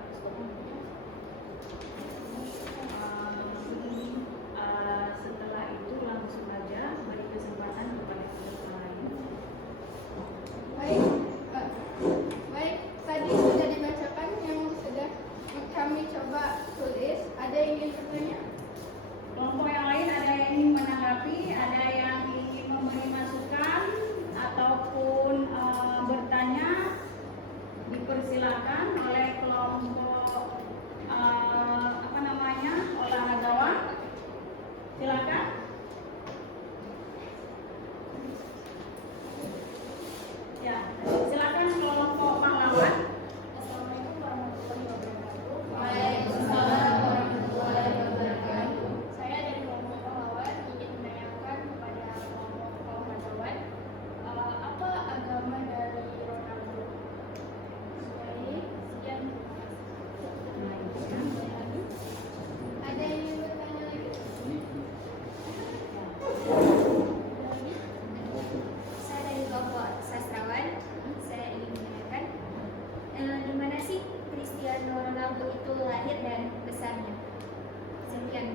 setelah itu langsung saja beri kesempatan kepada peserta lain. Baik, tadi sudah dibacakan yang sudah kami coba tulis. Ada yang ingin bertanya? Kelompok yang lain ada yang ingin menanggapi, ada yang ingin memberi masukan ataupun bertanya, dipersilakan oleh kelompok olahragawan. Silakan. Ya, silakan kelompok pahlawan. Assalamualaikum warahmatullahi wabarakatuh. Waalaikumsalam warahmatullahi wabarakatuh. Saya dari kelompok pahlawan ingin menanyakan kepada kelompok pahlawan apa agama dari Ronaldo. Baik, sekian. Ada yang ingin bertanya lagi? Saya dari kelompok sastrawan. Saya ingin menanyakan di mana sih Cristiano Ronaldo itu lahir dan besarnya. Sekian.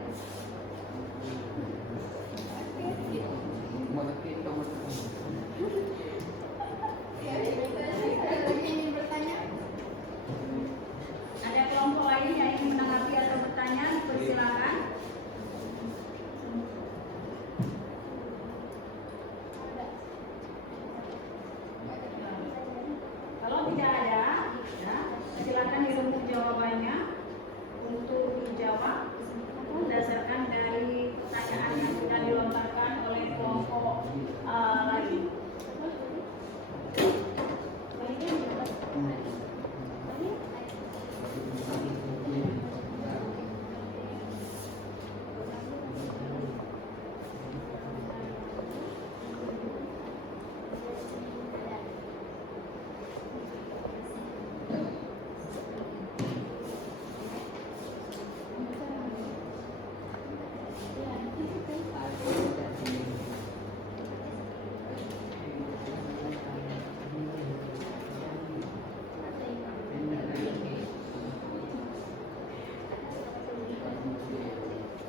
Ada lagi yang ingin bertanya? Ada kelompok lain yang ingin menanggapi atau bertanya, persilakan. Kalau tidak ada, ya, silakan dirunut jawabannya untuk dijawab berdasarkan dari pertanyaan yang sudah dilontarkan oleh kelompok lain.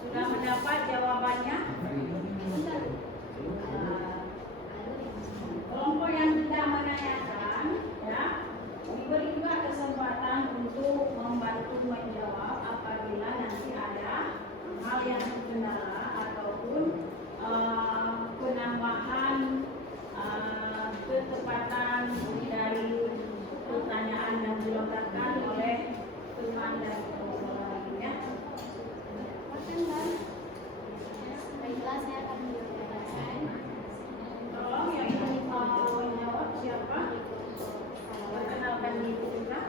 Sudah mendapat jawabannya? Kelompok yang tidak menanyakan, ya, diberi juga kesempatan untuk membantu menjawab apabila nanti ada hal yang terkendala ataupun penambahan ketepatan dari pertanyaan yang dilontarkan oleh teman dan kelompok lainnya. Baiklah, saya akan menjelaskan. Tolong yang ingin menjawab siapa? Perkenalkan diri juga.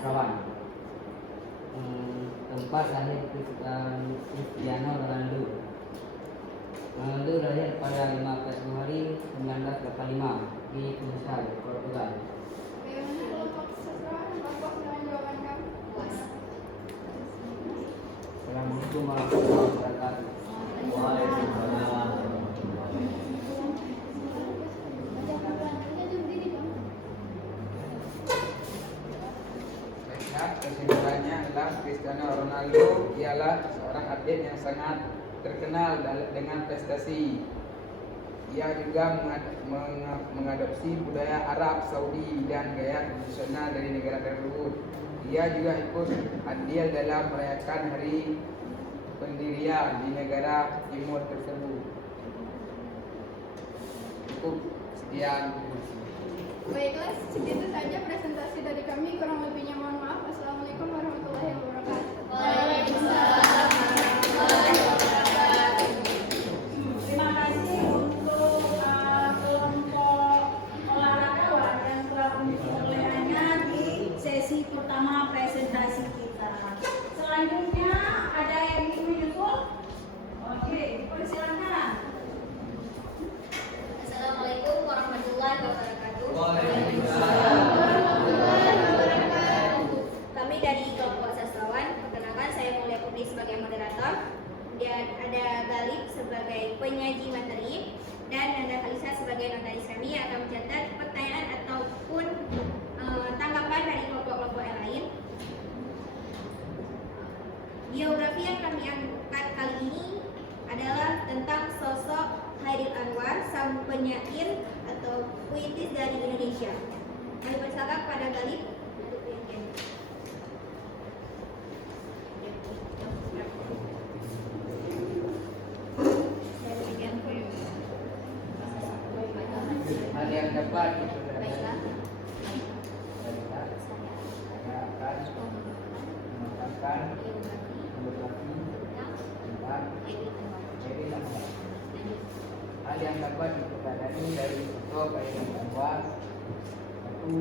Sastrawan. Tempat lahir Cristiano Ronaldo. Ronaldo lahir pada 5 Februari 1985 di Funchal, Portugal. Bagaimana kelompok sastrawan puas dengan jawaban kamu? Puas. Assalamualaikum warahmatullahi wabarakatuh. Waalaikumsalam. Baiklah, kesimpulannya adalah Cristiano Ronaldo ialah seorang atlet yang sangat terkenal dengan prestasi. Ia juga mengadopsi budaya Arab Saudi dan gaya tradisional dari negara tersebut. Ia juga ikut andil dalam merayakan hari pendirian di negara timur tersebut. Cukup sekian. Baiklah, segitu saja presentasi dari kami. Kurang lebihnya mohon maaf. Assalamualaikum warahmatullahi wabarakatuh. Waalaikumsalam warahmatullahi wabarakatuh. Terima kasih untuk kelompok olahragawan yang telah memperolehnya di sesi pertama presentasi kita. Selanjutnya ada yang ingin menyusul? Oke, persilakan. Assalamualaikum warahmatullahi wabarakatuh. Kami dari kelompok sastrawan, perkenalkan saya Mulia Putri sebagai moderator, dan ada Galip sebagai penyaji materi, dan Nanda Kalisa sebagai notaris kami yang akan mencatat pertanyaan ataupun tanggapan dari kelompok-kelompok yang lain. Biografi yang kami angkat kali ini adalah tentang sosok Hairil Anwar, sang penyair atau puitis dari Indonesia. Kami persilakan kepada Galip untuk penyajian. Hal yang dapat Baiklah. saya akan mengatakan biografi tentang Hairil Anwar. Hal yang dapat diteladani dari sosok Hairil Anwar: satu,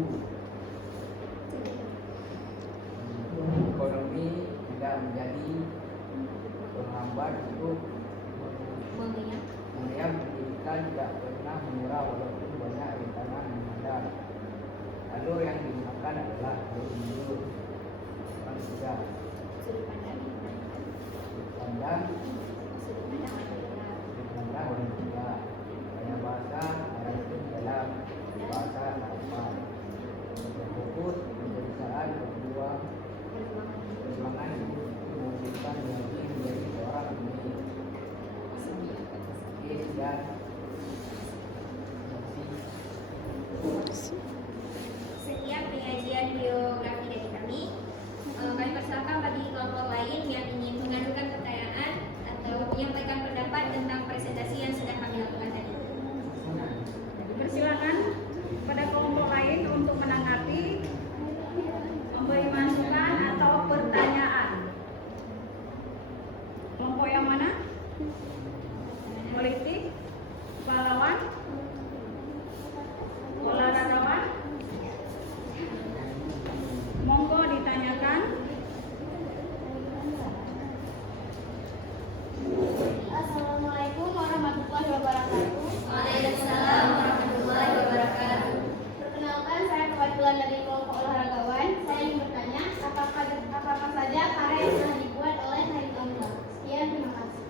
ekonomi tidak menjadi penghambat untuk mengenyam pendidikan, tidak pernah menyerah walaupun banyak rintangan menghadap. Alur yang digunakan adalah alur mundur, bukan tidak. Sudut pandang orang tua, gaya bahasa itu dalam bahasa Arab. Fokus pemeriksaan kedua perjuangan hidup mewujudkan diri menjadi seorang pemimpin. Dan Sekian penyajian biografi dari kami. Kami persilakan bagi kelompok lain yang ingin mengajukan pertanyaan atau menyampaikan pendapat tentang presentasi yang sudah kami lakukan tadi. Persilakan pada kelompok lain untuk menanggapi, memberi masukan atau pertanyaan. Kelompok yang mana? Politik, pahlawan, olahragawan. Monggo ditanyakan. Assalamualaikum warahmatullahi wabarakatuh. Waalaikumsalam warahmatullahi wabarakatuh. Perkenalkan, saya perwakilan dari kelompok olahragawan. Saya ingin bertanya, apa saja karya yang telah dibuat oleh Hairil Anwar? Sekian, terima kasih.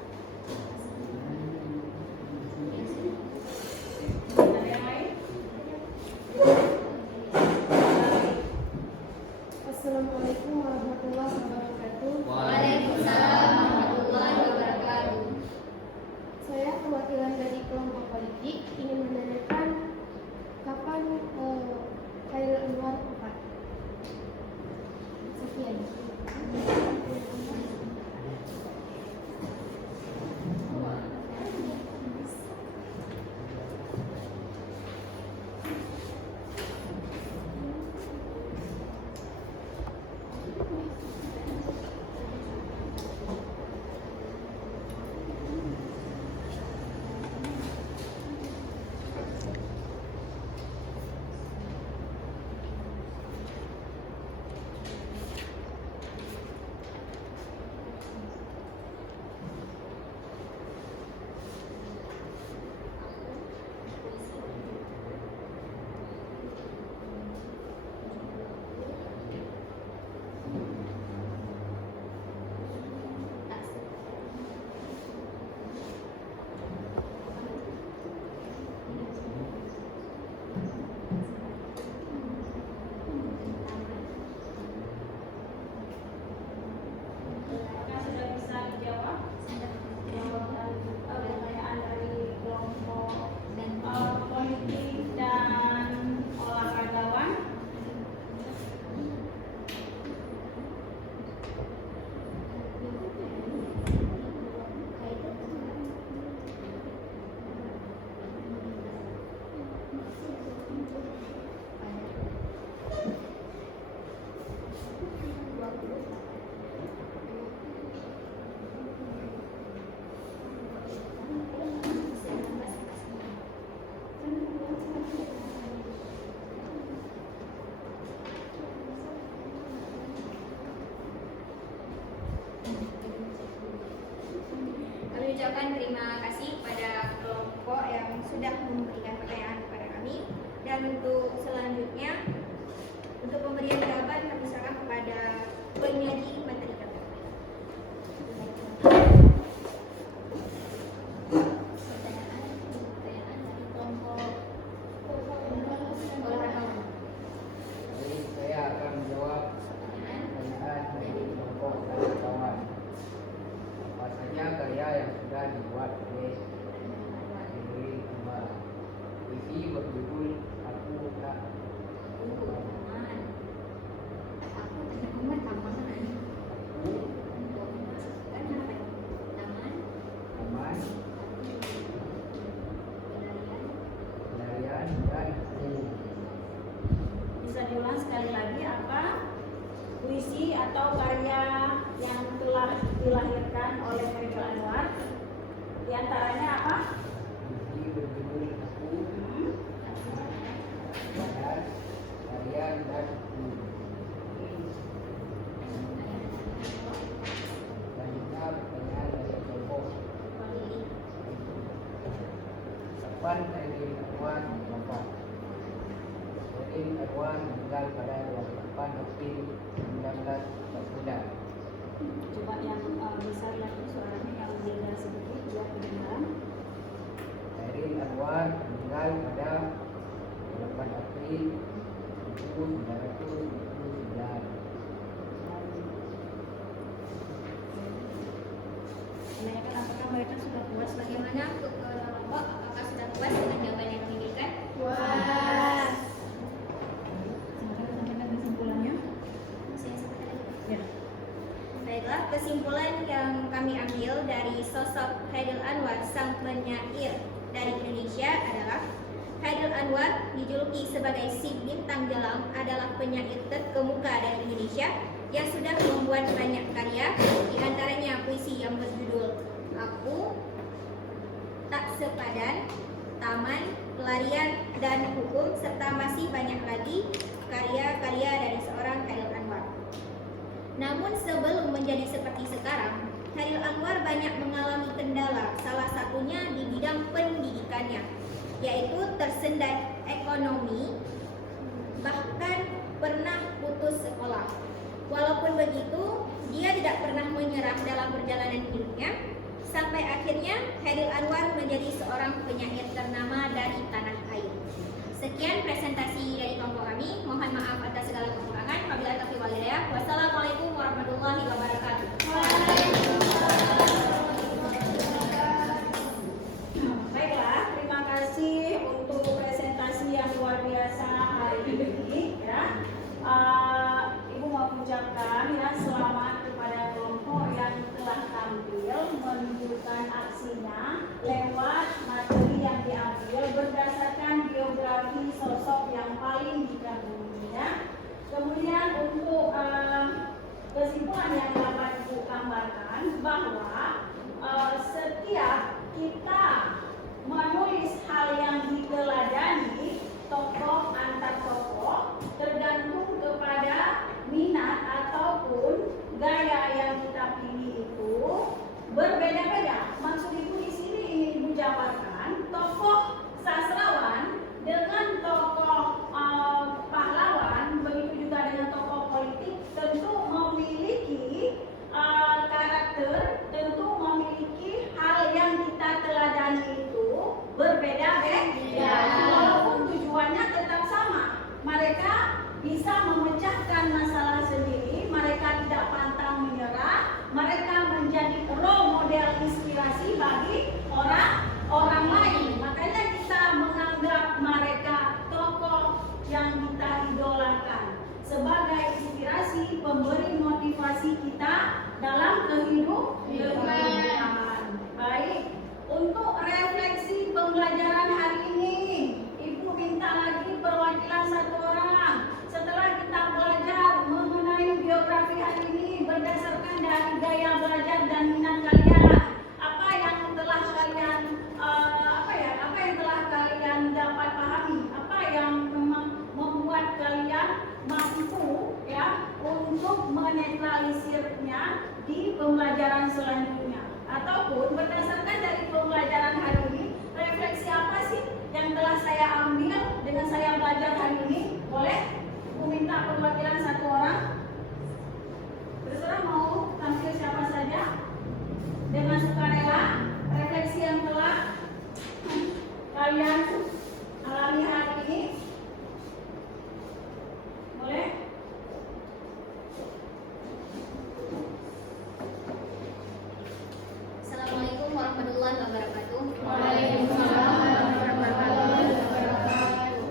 dilahirkan oleh Khairil Anwar. Di antaranya apa? Buku berjudul Aku, Badan, Harian, dan Buku. Selanjutnya pertanyaan dari kelompok. Kapan Khairil Anwar wafat? Khairil Anwar meninggal pada 28 April 1949. Coba yang besar lagi suaranya yang beda sedikit biar kedengaran. Khairil Anwar meninggal pada 8 April 1949. Menanyakan apakah mereka sudah puas Bagaimana untuk kelompok? Apakah sudah puas dengan jawaban yang kami berikan? Puas. sampaikan kesimpulannya? Saya sampaikan lagi. Ya. Baiklah, kesimpulan yang kami ambil dari sosok Khairil Anwar, sang penyair dari Indonesia adalah Khairil Anwar dijuluki sebagai si bintang jelang adalah penyair terkemuka dari Indonesia yang sudah membuat banyak karya, di antaranya puisi yang berjudul Aku, Tak Sepadan, Taman, Pelarian, dan Hukum, serta masih banyak lagi karya-karya dari seorang Khairil Anwar. Namun sebelum menjadi seperti sekarang, Khairil Anwar banyak mengalami kendala, salah satunya di bidang pendidikannya, yaitu tersendat ekonomi, bahkan pernah putus sekolah. Walaupun begitu, dia tidak pernah menyerah dalam perjalanan hidupnya, sampai akhirnya Khairil Anwar menjadi seorang penyair ternama dari tanah air. Sekian presentasi dari kelompok kami. Mohon maaf atas segala kekurangan. Wabillahi taufiq wal hidayah. Wassalamualaikum warahmatullahi wabarakatuh. Baiklah, terima kasih untuk presentasi yang luar biasa hari ini. Ya, Ibu mau mengucapkan ya selamat kepada kelompok yang telah tampil menunjukkan aksinya lewat materi yang diambil berdasarkan biografi sosok yang paling dikagumi. Ya. Kemudian untuk kesimpulan yang dapat Ibu gambarkan bahwa setiap kita menulis hal yang diteladani tokoh antar tokoh tergantung kepada minat ataupun gaya yang kita pilih itu berbeda-beda. Maksud Ibu di sini ingin Ibu jabarkan tokoh sastrawan dengan tokoh pahlawan, begitu juga dengan tokoh politik tentu memiliki karakter, tentu memiliki hal yang kita teladani itu berbeda-beda. Walaupun tujuannya tetap sama, mereka bisa memecahkan masalah sendiri, mereka tidak pantang menyerah, mereka menjadi role model inspirasi bagi orang lain. Makanya kita menganggap mereka tokoh yang kita idolakan sebagai inspirasi, pemberi motivasi kita dalam kehidupan. Baik, untuk refleksi pembelajaran hari ini, Ibu minta lagi perwakilan satu orang. Setelah kita belajar mengenai biografi hari ini berdasarkan dari gaya belajar dan minat kalian, apa yang telah kalian dapat pahami, apa yang membuat kalian mampu ya untuk menetralisirnya di pembelajaran selanjutnya, ataupun berdasarkan dari pembelajaran hari ini, refleksi apa sih yang telah saya ambil dengan saya belajar hari ini? Boleh? Aku minta perwakilan satu orang. Terserah mau tampil siapa saja. Dengan sukarela, refleksi yang telah kalian alami hari ini. Boleh? Assalamualaikum warahmatullahi wabarakatuh. Waalaikumsalam warahmatullahi wabarakatuh.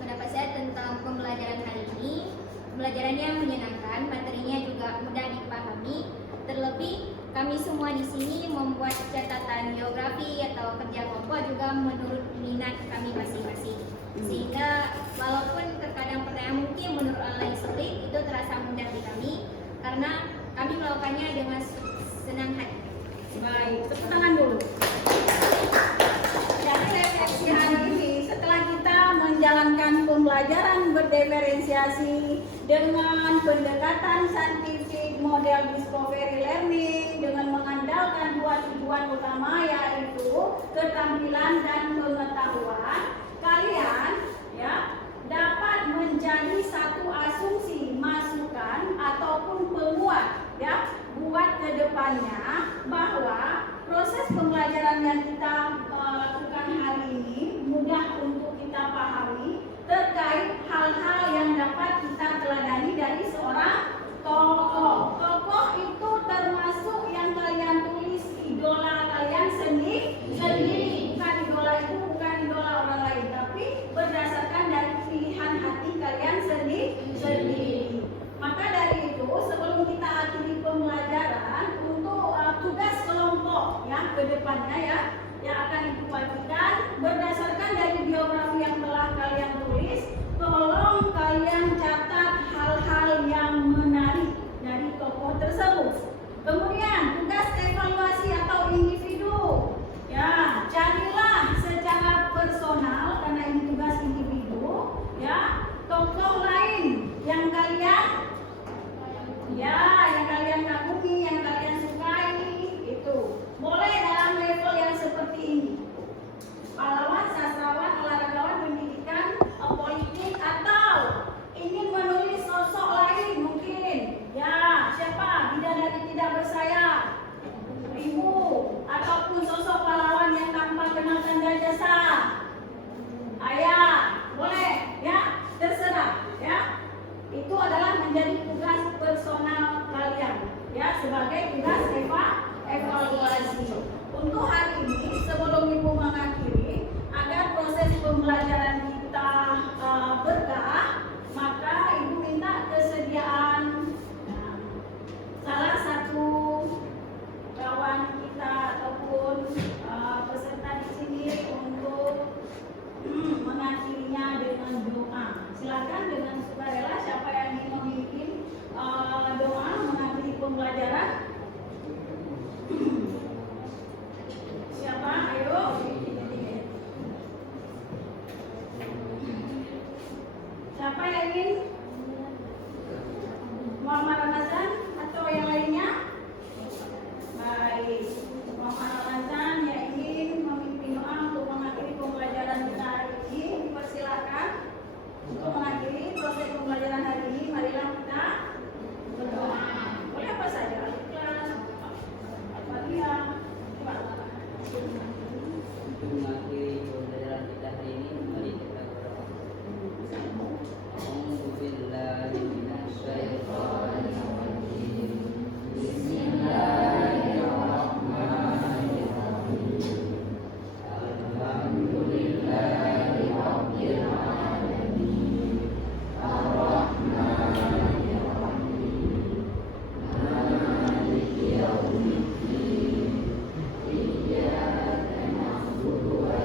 Pendapat saya tentang pembelajaran hari ini, pembelajarannya menyenangkan, materinya juga mudah dipahami. Terlebih kami semua di sini membuat catatan geografi atau kerja kelompok juga menurut minat kami masing-masing. Sehingga walaupun terkadang pertanyaan mungkin menurut orang lain sulit, itu terasa mudah di kami karena kami melakukannya dengan senang hati. Baik, tepuk tangan dulu. Jadi refleksi hari ini setelah kita menjalankan pembelajaran berdiferensiasi dengan pendekatan saintifik model discovery learning dengan mengandalkan dua tujuan utama yaitu keterampilan dan pengetahuan, kalian ya dapat menjadi satu asumsi, masukan ataupun penguat ya buat kedepannya bahwa proses pembelajaran yang kita lakukan hari ini mudah untuk kita pahami terkait hal-hal yang dapat kita teladani dari seorang tokoh. Tokoh itu termasuk yang kalian tulis idola kalian sendiri. Bukan idola itu bukan idola orang lain, tapi berdasarkan dari pilihan hati kalian sendiri. Maka dari itu sebelum kita akhiri pembelajaran untuk tugas kelompok ya ke depannya ya yang akan ibu bagikan berdasarkan dari biografi yang telah kalian tulis, tolong kalian catat hal-hal yang menarik dari tokoh tersebut. Kemudian tugas evaluasi atau individu ya carilah secara personal karena ini tugas individu ya tokoh lain yang kalian kagumi, yang kalian sukai itu boleh dalam level yang seperti ini, pahlawan, sastrawan, olahragawan, pendidikan, politik, atau ingin menulis sosok lain mungkin ya siapa bidadari tidak bersayap, ibu, ataupun sosok pahlawan yang tanpa kenal tanda jasa, ayah, boleh ya terserah ya. Itu adalah menjadi tugas personal kalian ya sebagai tugas evaluasi. Untuk hari ini sebelum ibu mengakhiri agar proses pembelajaran kita berkah, maka ibu minta kesediaan salah satu kawan kita ataupun peserta di sini untuk mengakhirinya dengan doa. Silakan dengan sukarela siapa yang ingin memimpin doa mengakhiri pembelajaran. Siapa? Ayo. Siapa yang ingin? Muhammad Ramadan atau yang lainnya? Baik. Muhammad Ramadan yang ingin memimpin doa untuk mengakhiri pembelajaran kita hari ini, dipersilakan untuk mengakhiri proses pembelajaran hari ini. Marilah kita berdoa. Boleh apa saja? Ikhlas, Al-Fatihah. Untuk mengakhiri pembelajaran kita hari ini, mari kita berdoa. Alhamdulillah. Wa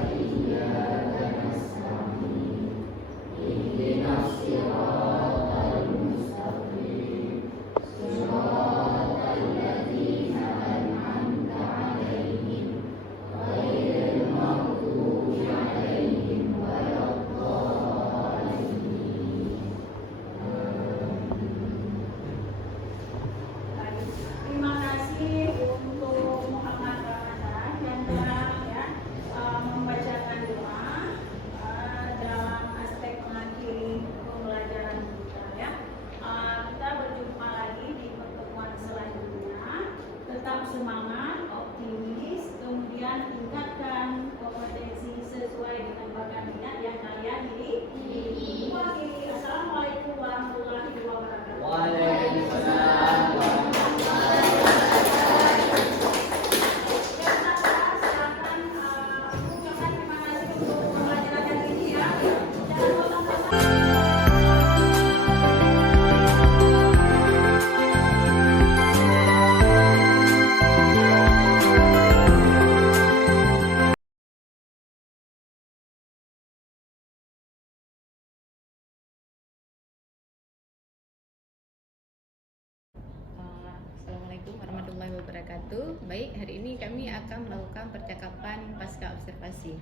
wabarakatuh. Baik, hari ini kami akan melakukan percakapan pasca observasi.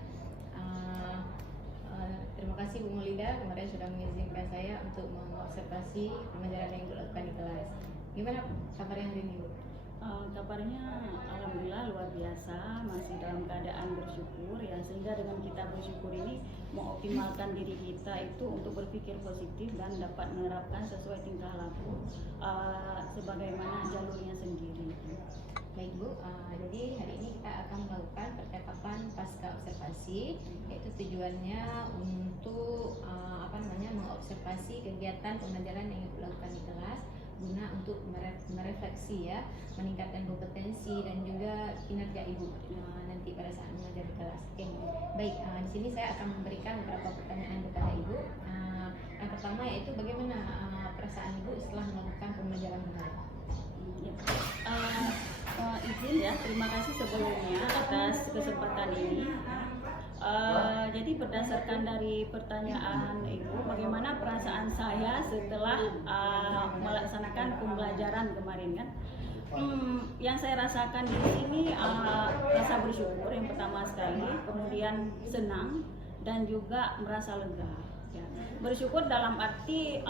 Terima kasih Bu Maulida kemarin sudah mengizinkan saya untuk mengobservasi pembelajaran yang dilakukan di kelas. Gimana kabar yang hari ini, Bu? Kabarnya alhamdulillah luar biasa, masih dalam keadaan bersyukur ya, sehingga dengan kita bersyukur ini mengoptimalkan diri kita itu untuk berpikir positif dan dapat menerapkan sesuai tingkah laku sebagaimana jalurnya sendiri. Baik Bu, jadi hari ini kita akan melakukan percakapan pasca observasi, yaitu tujuannya untuk mengobservasi kegiatan pembelajaran yang dilakukan di kelas guna untuk merefleksi ya, meningkatkan kompetensi dan juga kinerja Ibu nanti pada saat mengajar di kelas. Oke, baik. Di sini saya akan memberikan beberapa pertanyaan kepada Ibu. Yang pertama yaitu bagaimana perasaan Ibu setelah melakukan pembelajaran kemarin? Izin ya, terima kasih sebelumnya atas kesempatan ini. Jadi berdasarkan dari pertanyaan Ibu, bagaimana perasaan saya setelah melaksanakan pembelajaran kemarin kan? Yang saya rasakan di sini rasa bersyukur yang pertama sekali, kemudian senang dan juga merasa lega. Ya. Bersyukur dalam arti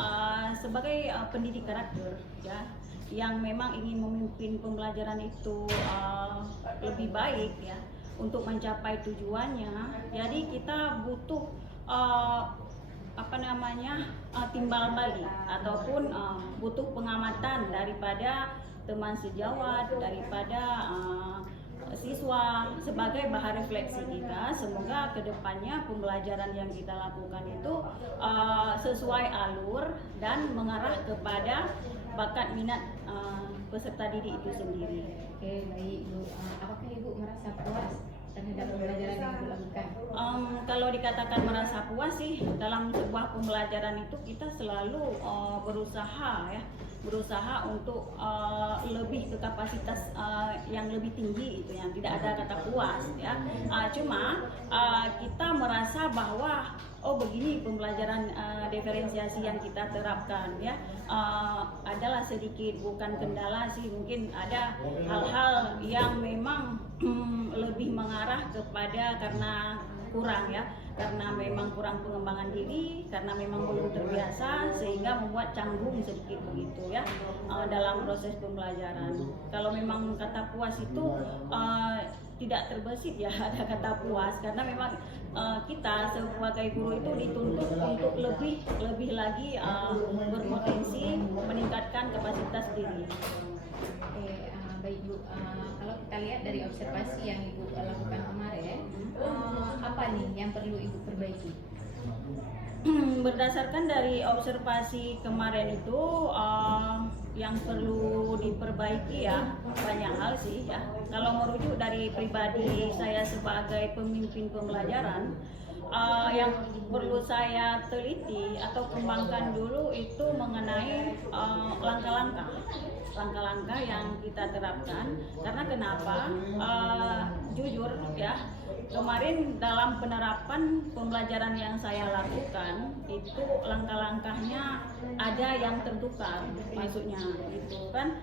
sebagai pendidik karakter ya, yang memang ingin memimpin pembelajaran itu lebih baik ya, untuk mencapai tujuannya. Jadi kita butuh timbal balik ataupun butuh pengamatan daripada teman sejawat, daripada siswa sebagai bahan refleksi kita. Semoga kedepannya pembelajaran yang kita lakukan itu sesuai alur dan mengarah kepada bakat minat peserta didik itu sendiri. Oke, baik Ibu. Apakah Ibu merasa puas terhadap pembelajaran yang Ibu lakukan? Kalau dikatakan merasa puas sih, dalam sebuah pembelajaran itu kita selalu berusaha untuk lebih ke kapasitas yang lebih tinggi itu, yang tidak ada kata puas ya. Cuma kita merasa bahwa begini pembelajaran diferensiasi yang kita terapkan ya, adalah sedikit bukan kendala sih, mungkin ada hal-hal yang memang lebih mengarah kepada karena kurang ya, karena memang kurang pengembangan diri, karena memang belum terbiasa sehingga membuat canggung sedikit begitu ya dalam proses pembelajaran. Kalau memang kata puas itu tidak terbesit ya ada kata puas, karena memang kita sebagai guru itu dituntut untuk lebih lagi berpotensi meningkatkan kapasitas diri. Oke, baik Bu. Kalau kita lihat dari observasi yang Ibu lakukan kemarin, apa nih yang perlu Ibu perbaiki? Berdasarkan dari observasi kemarin itu yang perlu diperbaiki ya banyak hal sih ya. Kalau merujuk dari pribadi saya sebagai pemimpin pembelajaran, yang perlu saya teliti atau kembangkan dulu itu mengenai langkah-langkah yang kita terapkan. Karena kenapa? Jujur ya, kemarin dalam penerapan pembelajaran yang saya lakukan itu langkah-langkahnya ada yang tertukar, maksudnya itu kan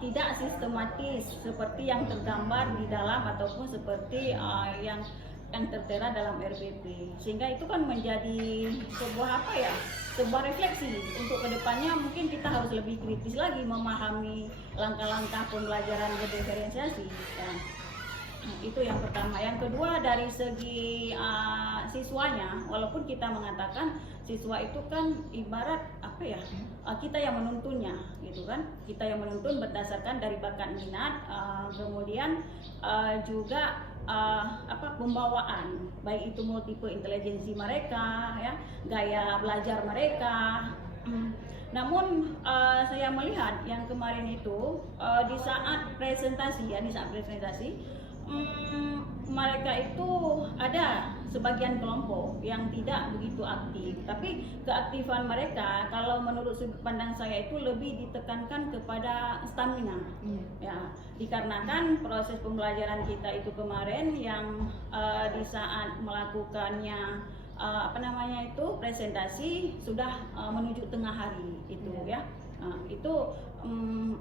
tidak sistematis seperti yang tergambar di dalam ataupun seperti yang tertera dalam RPP, sehingga itu kan menjadi sebuah refleksi untuk kedepannya. Mungkin kita harus lebih kritis lagi memahami langkah-langkah pembelajaran berdiferensiasi ya. Itu yang pertama. Yang kedua, dari segi siswanya, walaupun kita mengatakan siswa itu kan ibarat kita yang menuntunnya gitu kan, kita yang menuntun berdasarkan dari bakat minat, kemudian juga pembawaan, baik itu multiple intelijensi mereka ya, gaya belajar mereka. Namun saya melihat yang kemarin itu di saat presentasi mereka itu ada sebagian kelompok yang tidak begitu aktif, tapi keaktifan mereka kalau menurut sudut pandang saya itu lebih ditekankan kepada stamina ya, dikarenakan proses pembelajaran kita itu kemarin yang di saat melakukannya presentasi sudah menuju tengah hari itu ya. Nah, itu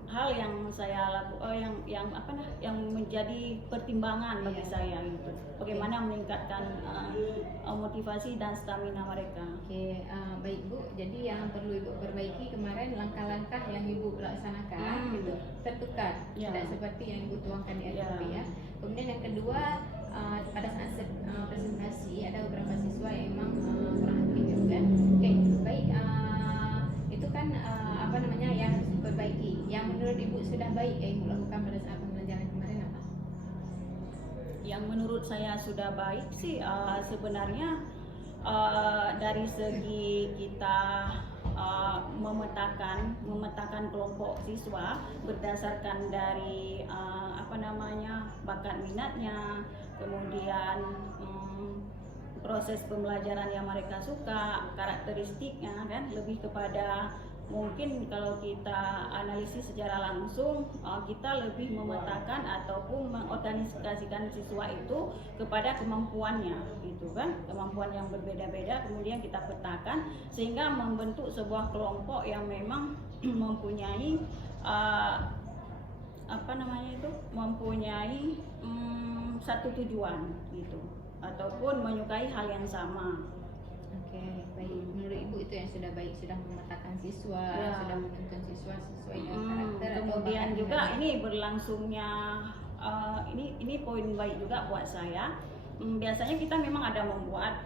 hal yang saya yang menjadi pertimbangan bagi saya gitu. Bagaimana meningkatkan motivasi dan stamina mereka. Oke, baik Bu. Jadi yang perlu Ibu perbaiki kemarin langkah-langkah yang Ibu laksanakan itu tertukar, Ya. tidak seperti yang Ibu tuangkan di Ya. SOP ya. Kemudian yang kedua, pada saat presentasi ada beberapa siswa yang memang kurang aktif gitu kan. Oke, baik. Itu kan yang harus diperbaiki. Yang menurut Ibu sudah baik yang Ibu lakukan pada saat pembelajaran kemarin apa? Yang menurut saya sudah baik sih sebenarnya dari segi kita memetakan kelompok siswa berdasarkan dari bakat minatnya, kemudian proses pembelajaran yang mereka suka, karakteristiknya kan lebih kepada mungkin kalau kita analisis secara langsung kita lebih memetakan ataupun mengorganisasikan siswa itu kepada kemampuannya gitu kan, kemampuan yang berbeda-beda kemudian kita petakan sehingga membentuk sebuah kelompok yang memang mempunyai mempunyai satu tujuan gitu ataupun menyukai hal yang sama. Oke, baik. Menurut Ibu itu yang sudah baik, sudah memetakan siswa, Ya. sudah menuntun siswa sesuai dengan karakter atau Kemudian bakat juga minatnya. ini berlangsungnya ini poin baik juga buat saya. Biasanya kita memang ada membuat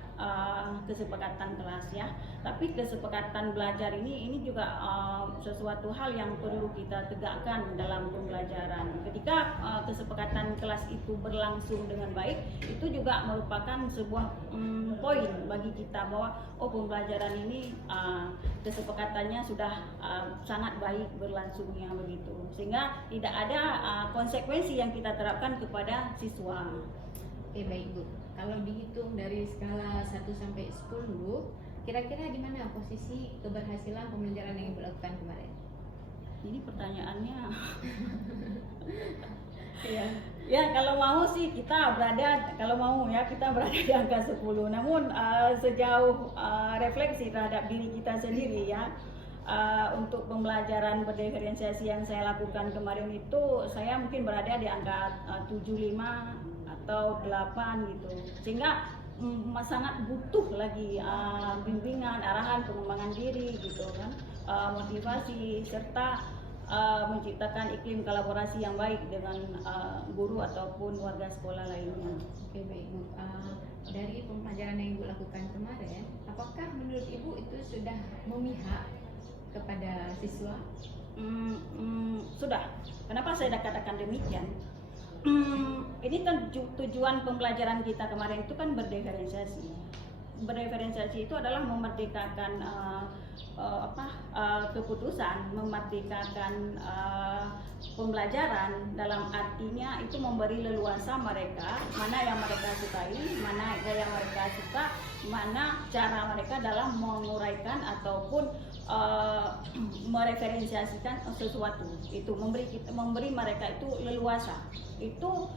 kesepakatan kelas ya, tapi kesepakatan belajar ini juga sesuatu hal yang perlu kita tegakkan dalam pembelajaran. Ketika kesepakatan kelas itu berlangsung dengan baik, itu juga merupakan sebuah poin bagi kita bahwa pembelajaran ini kesepakatannya sudah sangat baik berlangsungnya begitu, sehingga tidak ada konsekuensi yang kita terapkan kepada siswa. Oke, baik Bu. Kalau dihitung dari skala 1 sampai 10, kira-kira di mana posisi keberhasilan pembelajaran yang Ibu lakukan kemarin? Ini pertanyaannya. Iya. Ya kalau mau sih kita berada di angka 10. Namun sejauh refleksi terhadap diri kita sendiri ya, untuk pembelajaran berdiferensiasi yang saya lakukan kemarin itu saya mungkin berada di angka 75 atau 8 gitu, sehingga sangat butuh lagi bimbingan, arahan, pengembangan diri gitu kan, motivasi serta menciptakan iklim kolaborasi yang baik dengan guru ataupun warga sekolah lainnya. Oke, baik Bu. Dari pembelajaran yang Ibu lakukan kemarin, apakah menurut Ibu itu sudah memihak kepada siswa? Sudah. Kenapa saya katakan demikian? Ini kan tujuan pembelajaran kita kemarin itu kan berdiferensiasi. Berdiferensiasi itu adalah memerdekakan keputusan, memerdekakan pembelajaran, dalam artinya itu memberi leluasa mereka mana yang mereka sukai, mana yang mereka suka, mana cara mereka dalam menguraikan ataupun mereferensiasikan sesuatu. Itu memberi mereka itu leluasa. Itu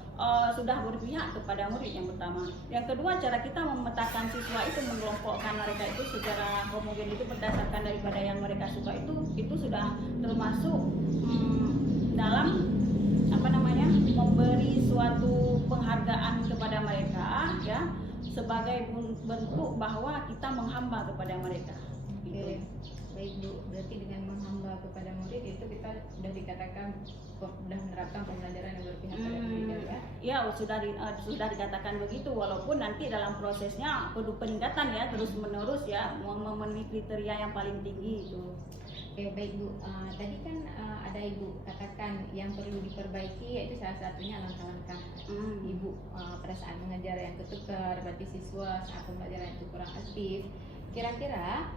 sudah berpihak kepada murid yang pertama. Yang kedua, cara kita memetakan siswa itu, mengelompokkan mereka itu secara homogen itu berdasarkan daripada yang mereka suka itu sudah termasuk dalam memberi suatu penghargaan kepada mereka ya, sebagai bentuk bahwa kita menghamba kepada mereka. Oke, baik Bu. Berarti dengan menghamba kepada murid itu kita sudah dikatakan sudah menerapkan pembelajaran yang berpihak pada murid ya? Ya, sudah dikatakan begitu, walaupun nanti dalam prosesnya perlu peningkatan ya, terus menerus ya, memenuhi kriteria yang paling tinggi itu. Oke, baik Bu. Tadi kan ada Ibu katakan yang perlu diperbaiki, yaitu salah satunya langkah-langkah Ibu pada saat mengajar yang ketukar, berarti siswa saat pembelajaran itu kurang aktif. Kira-kira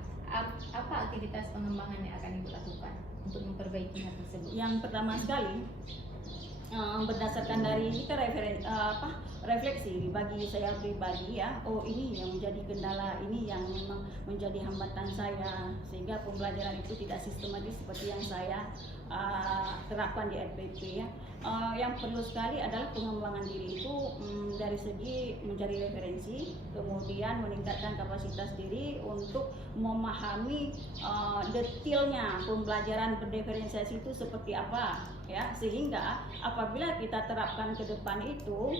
apa aktivitas pengembangan yang akan Ibu lakukan untuk memperbaiki hal tersebut? Yang pertama sekali, berdasarkan dari ini kan refleksi bagi saya pribadi ya, oh ini yang menjadi kendala, ini yang memang menjadi hambatan saya sehingga pembelajaran itu tidak sistematis seperti yang saya terapkan di RPP ya. Yang perlu sekali adalah pengembangan diri itu dari segi mencari referensi, kemudian meningkatkan kapasitas diri untuk memahami detailnya pembelajaran berdiferensiasi itu seperti apa ya, sehingga apabila kita terapkan ke depan itu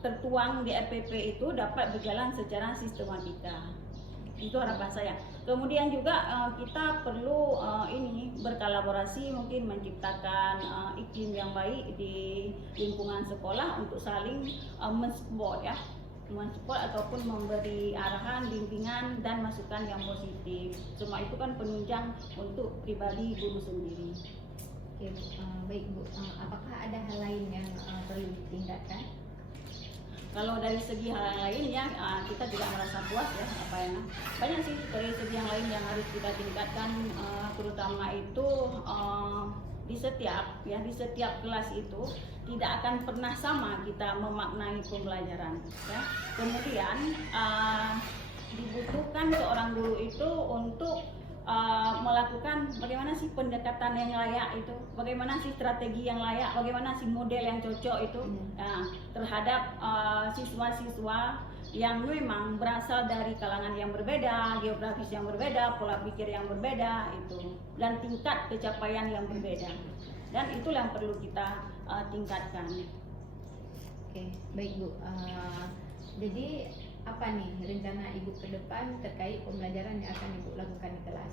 tertuang di RPP itu dapat berjalan secara sistematika. Itu harapan saya. Kemudian juga kita perlu ini berkolaborasi, mungkin menciptakan iklim yang baik di lingkungan sekolah untuk saling mensupport ya, mensupport ataupun memberi arahan, bimbingan dan masukan yang positif. Semua itu kan penunjang untuk pribadi guru sendiri. Oke, baik Bu. Apakah ada hal lain yang perlu ditingkatkan? Kalau dari segi hal yang lain ya kita tidak merasa puas ya, apa yang banyak sih dari segi yang lain yang harus kita tingkatkan, terutama itu di setiap kelas itu tidak akan pernah sama kita memaknai pembelajaran ya. Kemudian dibutuhkan seorang guru itu untuk melakukan bagaimana sih pendekatan yang layak itu, bagaimana sih strategi yang layak, bagaimana sih model yang cocok itu terhadap siswa-siswa yang memang berasal dari kalangan yang berbeda, geografis yang berbeda, pola pikir yang berbeda itu, dan tingkat pencapaian yang berbeda, dan itulah yang perlu kita tingkatkan. Oke, baik Bu. Jadi apa nih rencana Ibu ke depan terkait pembelajaran yang akan Ibu lakukan di kelas?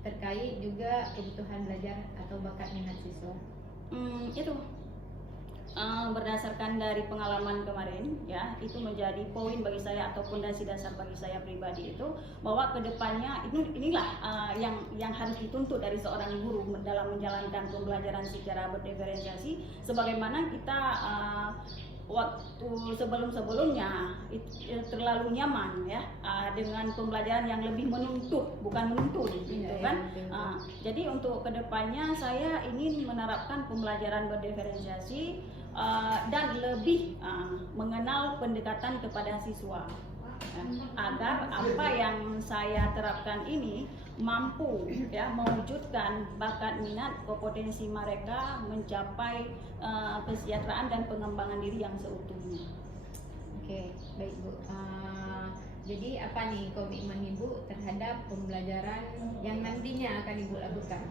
Terkait juga kebutuhan belajar atau bakat minat siswa. Itu berdasarkan dari pengalaman kemarin ya, itu menjadi poin bagi saya atau fondasi dasar bagi saya pribadi itu, bahwa kedepannya inilah yang harus dituntut dari seorang guru dalam menjalankan pembelajaran secara berdiferensiasi, sebagaimana kita waktu sebelumnya terlalu nyaman ya dengan pembelajaran yang lebih menuntut bukan menuntut gitu kan. Jadi untuk kedepannya saya ingin menerapkan pembelajaran berdiferensiasi dan lebih mengenal pendekatan kepada siswa agar apa yang saya terapkan ini mampu ya mewujudkan bakat minat kompetensi mereka mencapai kesejahteraan dan pengembangan diri yang seutuhnya. Oke, baik Bu. Jadi apa nih komitmen Ibu terhadap pembelajaran yang nantinya akan Ibu lakukan?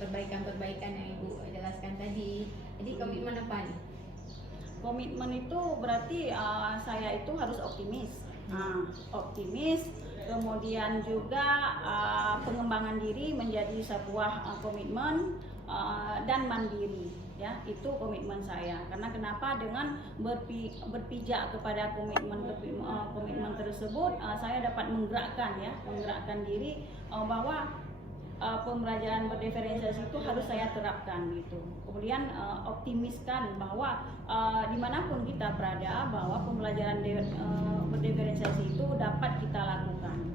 Perbaikan-perbaikan yang Ibu jelaskan tadi. Jadi komitmen apa nih? Komitmen itu berarti saya itu harus optimis. Optimis, kemudian juga pengembangan diri menjadi sebuah komitmen dan mandiri ya, itu komitmen saya. Karena kenapa? Dengan berpijak kepada komitmen tersebut saya dapat menggerakkan diri bahwa pembelajaran berdiferensiasi itu harus saya terapkan gitu. Kemudian optimiskan bahwa dimanapun kita berada, bahwa pembelajaran berdiferensiasi itu dapat kita lakukan.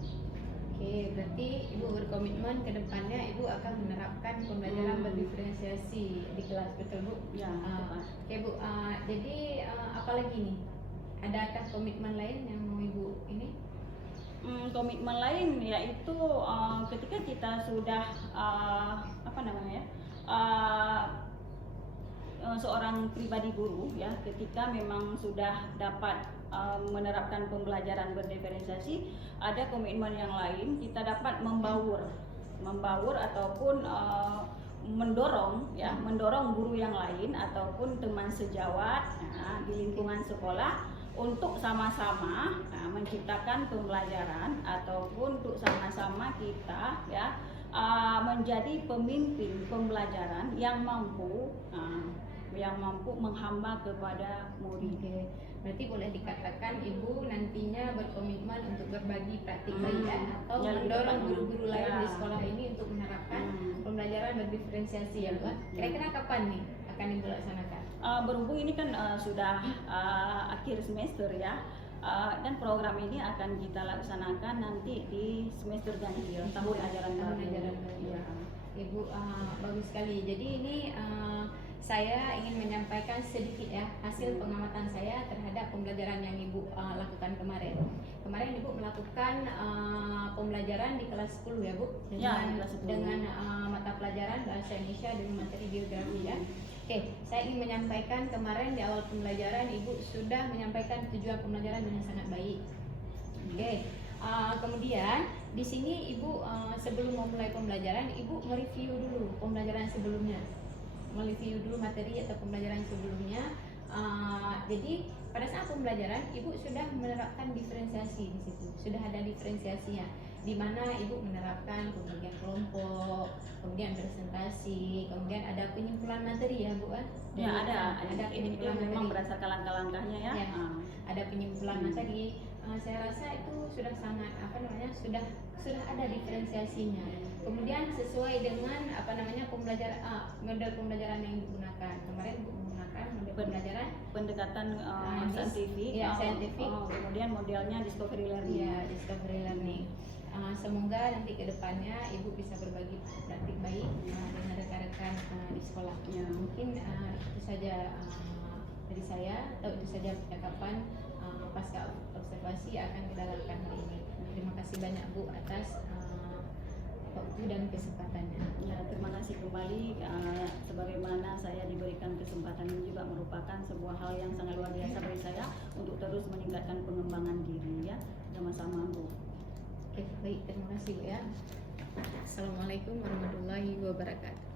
Oke, berarti Ibu berkomitmen ke depannya Ibu akan menerapkan pembelajaran berdiferensiasi di kelas, betul Bu? Ya. Oke Bu, jadi apalagi nih? Adakah komitmen lain yang mau Ibu ini? Komitmen lain yaitu ketika kita sudah seorang pribadi guru ya, ketika memang sudah dapat menerapkan pembelajaran berdiferensiasi, ada komitmen yang lain, kita dapat membaur ataupun mendorong guru yang lain ataupun teman sejawat di lingkungan sekolah untuk sama-sama menciptakan pembelajaran ataupun untuk sama-sama kita ya menjadi pemimpin pembelajaran yang mampu menghamba kepada murid. Oke. Berarti boleh dikatakan Ibu nantinya berkomitmen untuk berbagi praktik baik atau mendorong guru-guru lain di sekolah ini untuk menerapkan pembelajaran berdiferensiasi ya Bu. Kira-kira kapan nih akan Ibu laksanakan? Berhubung ini kan sudah akhir semester ya, dan program ini akan kita laksanakan nanti di semester ganjil tahun ajaran baru. Ya. Ibu bagus sekali. Jadi ini saya ingin menyampaikan sedikit ya hasil pengamatan saya terhadap pembelajaran yang Ibu lakukan kemarin. Kemarin Ibu melakukan pembelajaran di kelas 10 ya Bu, Ya, di kelas 10. dengan mata pelajaran bahasa Indonesia dengan materi geografi ya. Oke, saya ingin menyampaikan kemarin di awal pembelajaran Ibu sudah menyampaikan tujuan pembelajaran dengan sangat baik. Oke, kemudian di sini Ibu sebelum memulai pembelajaran Ibu mereview dulu pembelajaran sebelumnya, mereview dulu materi atau pembelajaran sebelumnya. Jadi pada saat pembelajaran Ibu sudah menerapkan diferensiasi di situ, sudah ada diferensiasinya, di mana Ibu menerapkan pembagian kelompok, kemudian presentasi, kemudian ada penyimpulan materi ya Bu kan? Ya, ada ini penyimpulan memang materi. berdasarkan langkah-langkahnya ya. Ya, ada penyimpulan materi. Saya rasa itu sudah sangat sudah ada diferensiasinya. Kemudian sesuai dengan pembelajaran model pembelajaran yang digunakan. Kemarin Ibu menggunakan model pembelajaran Pendekatan saintifik, ya, saintifik. Kemudian modelnya discovery learning. ya discovery learning. Semoga nanti ke depannya Ibu bisa berbagi praktik baik dengan rekan-rekan di sekolah. Ya. Mungkin itu saja dari saya, atau itu saja percakapan pasca observasi akan kita lakukan hari ini. Terima kasih banyak Bu atas waktu dan kesempatannya. Ya, terima kasih kembali. Sebagaimana saya diberikan kesempatan ini juga merupakan sebuah hal yang sangat luar biasa bagi saya untuk terus meningkatkan pengembangan diri ya. Sama-sama Bu. Oke, baik, terima kasih Bu ya. Assalamualaikum warahmatullahi wabarakatuh.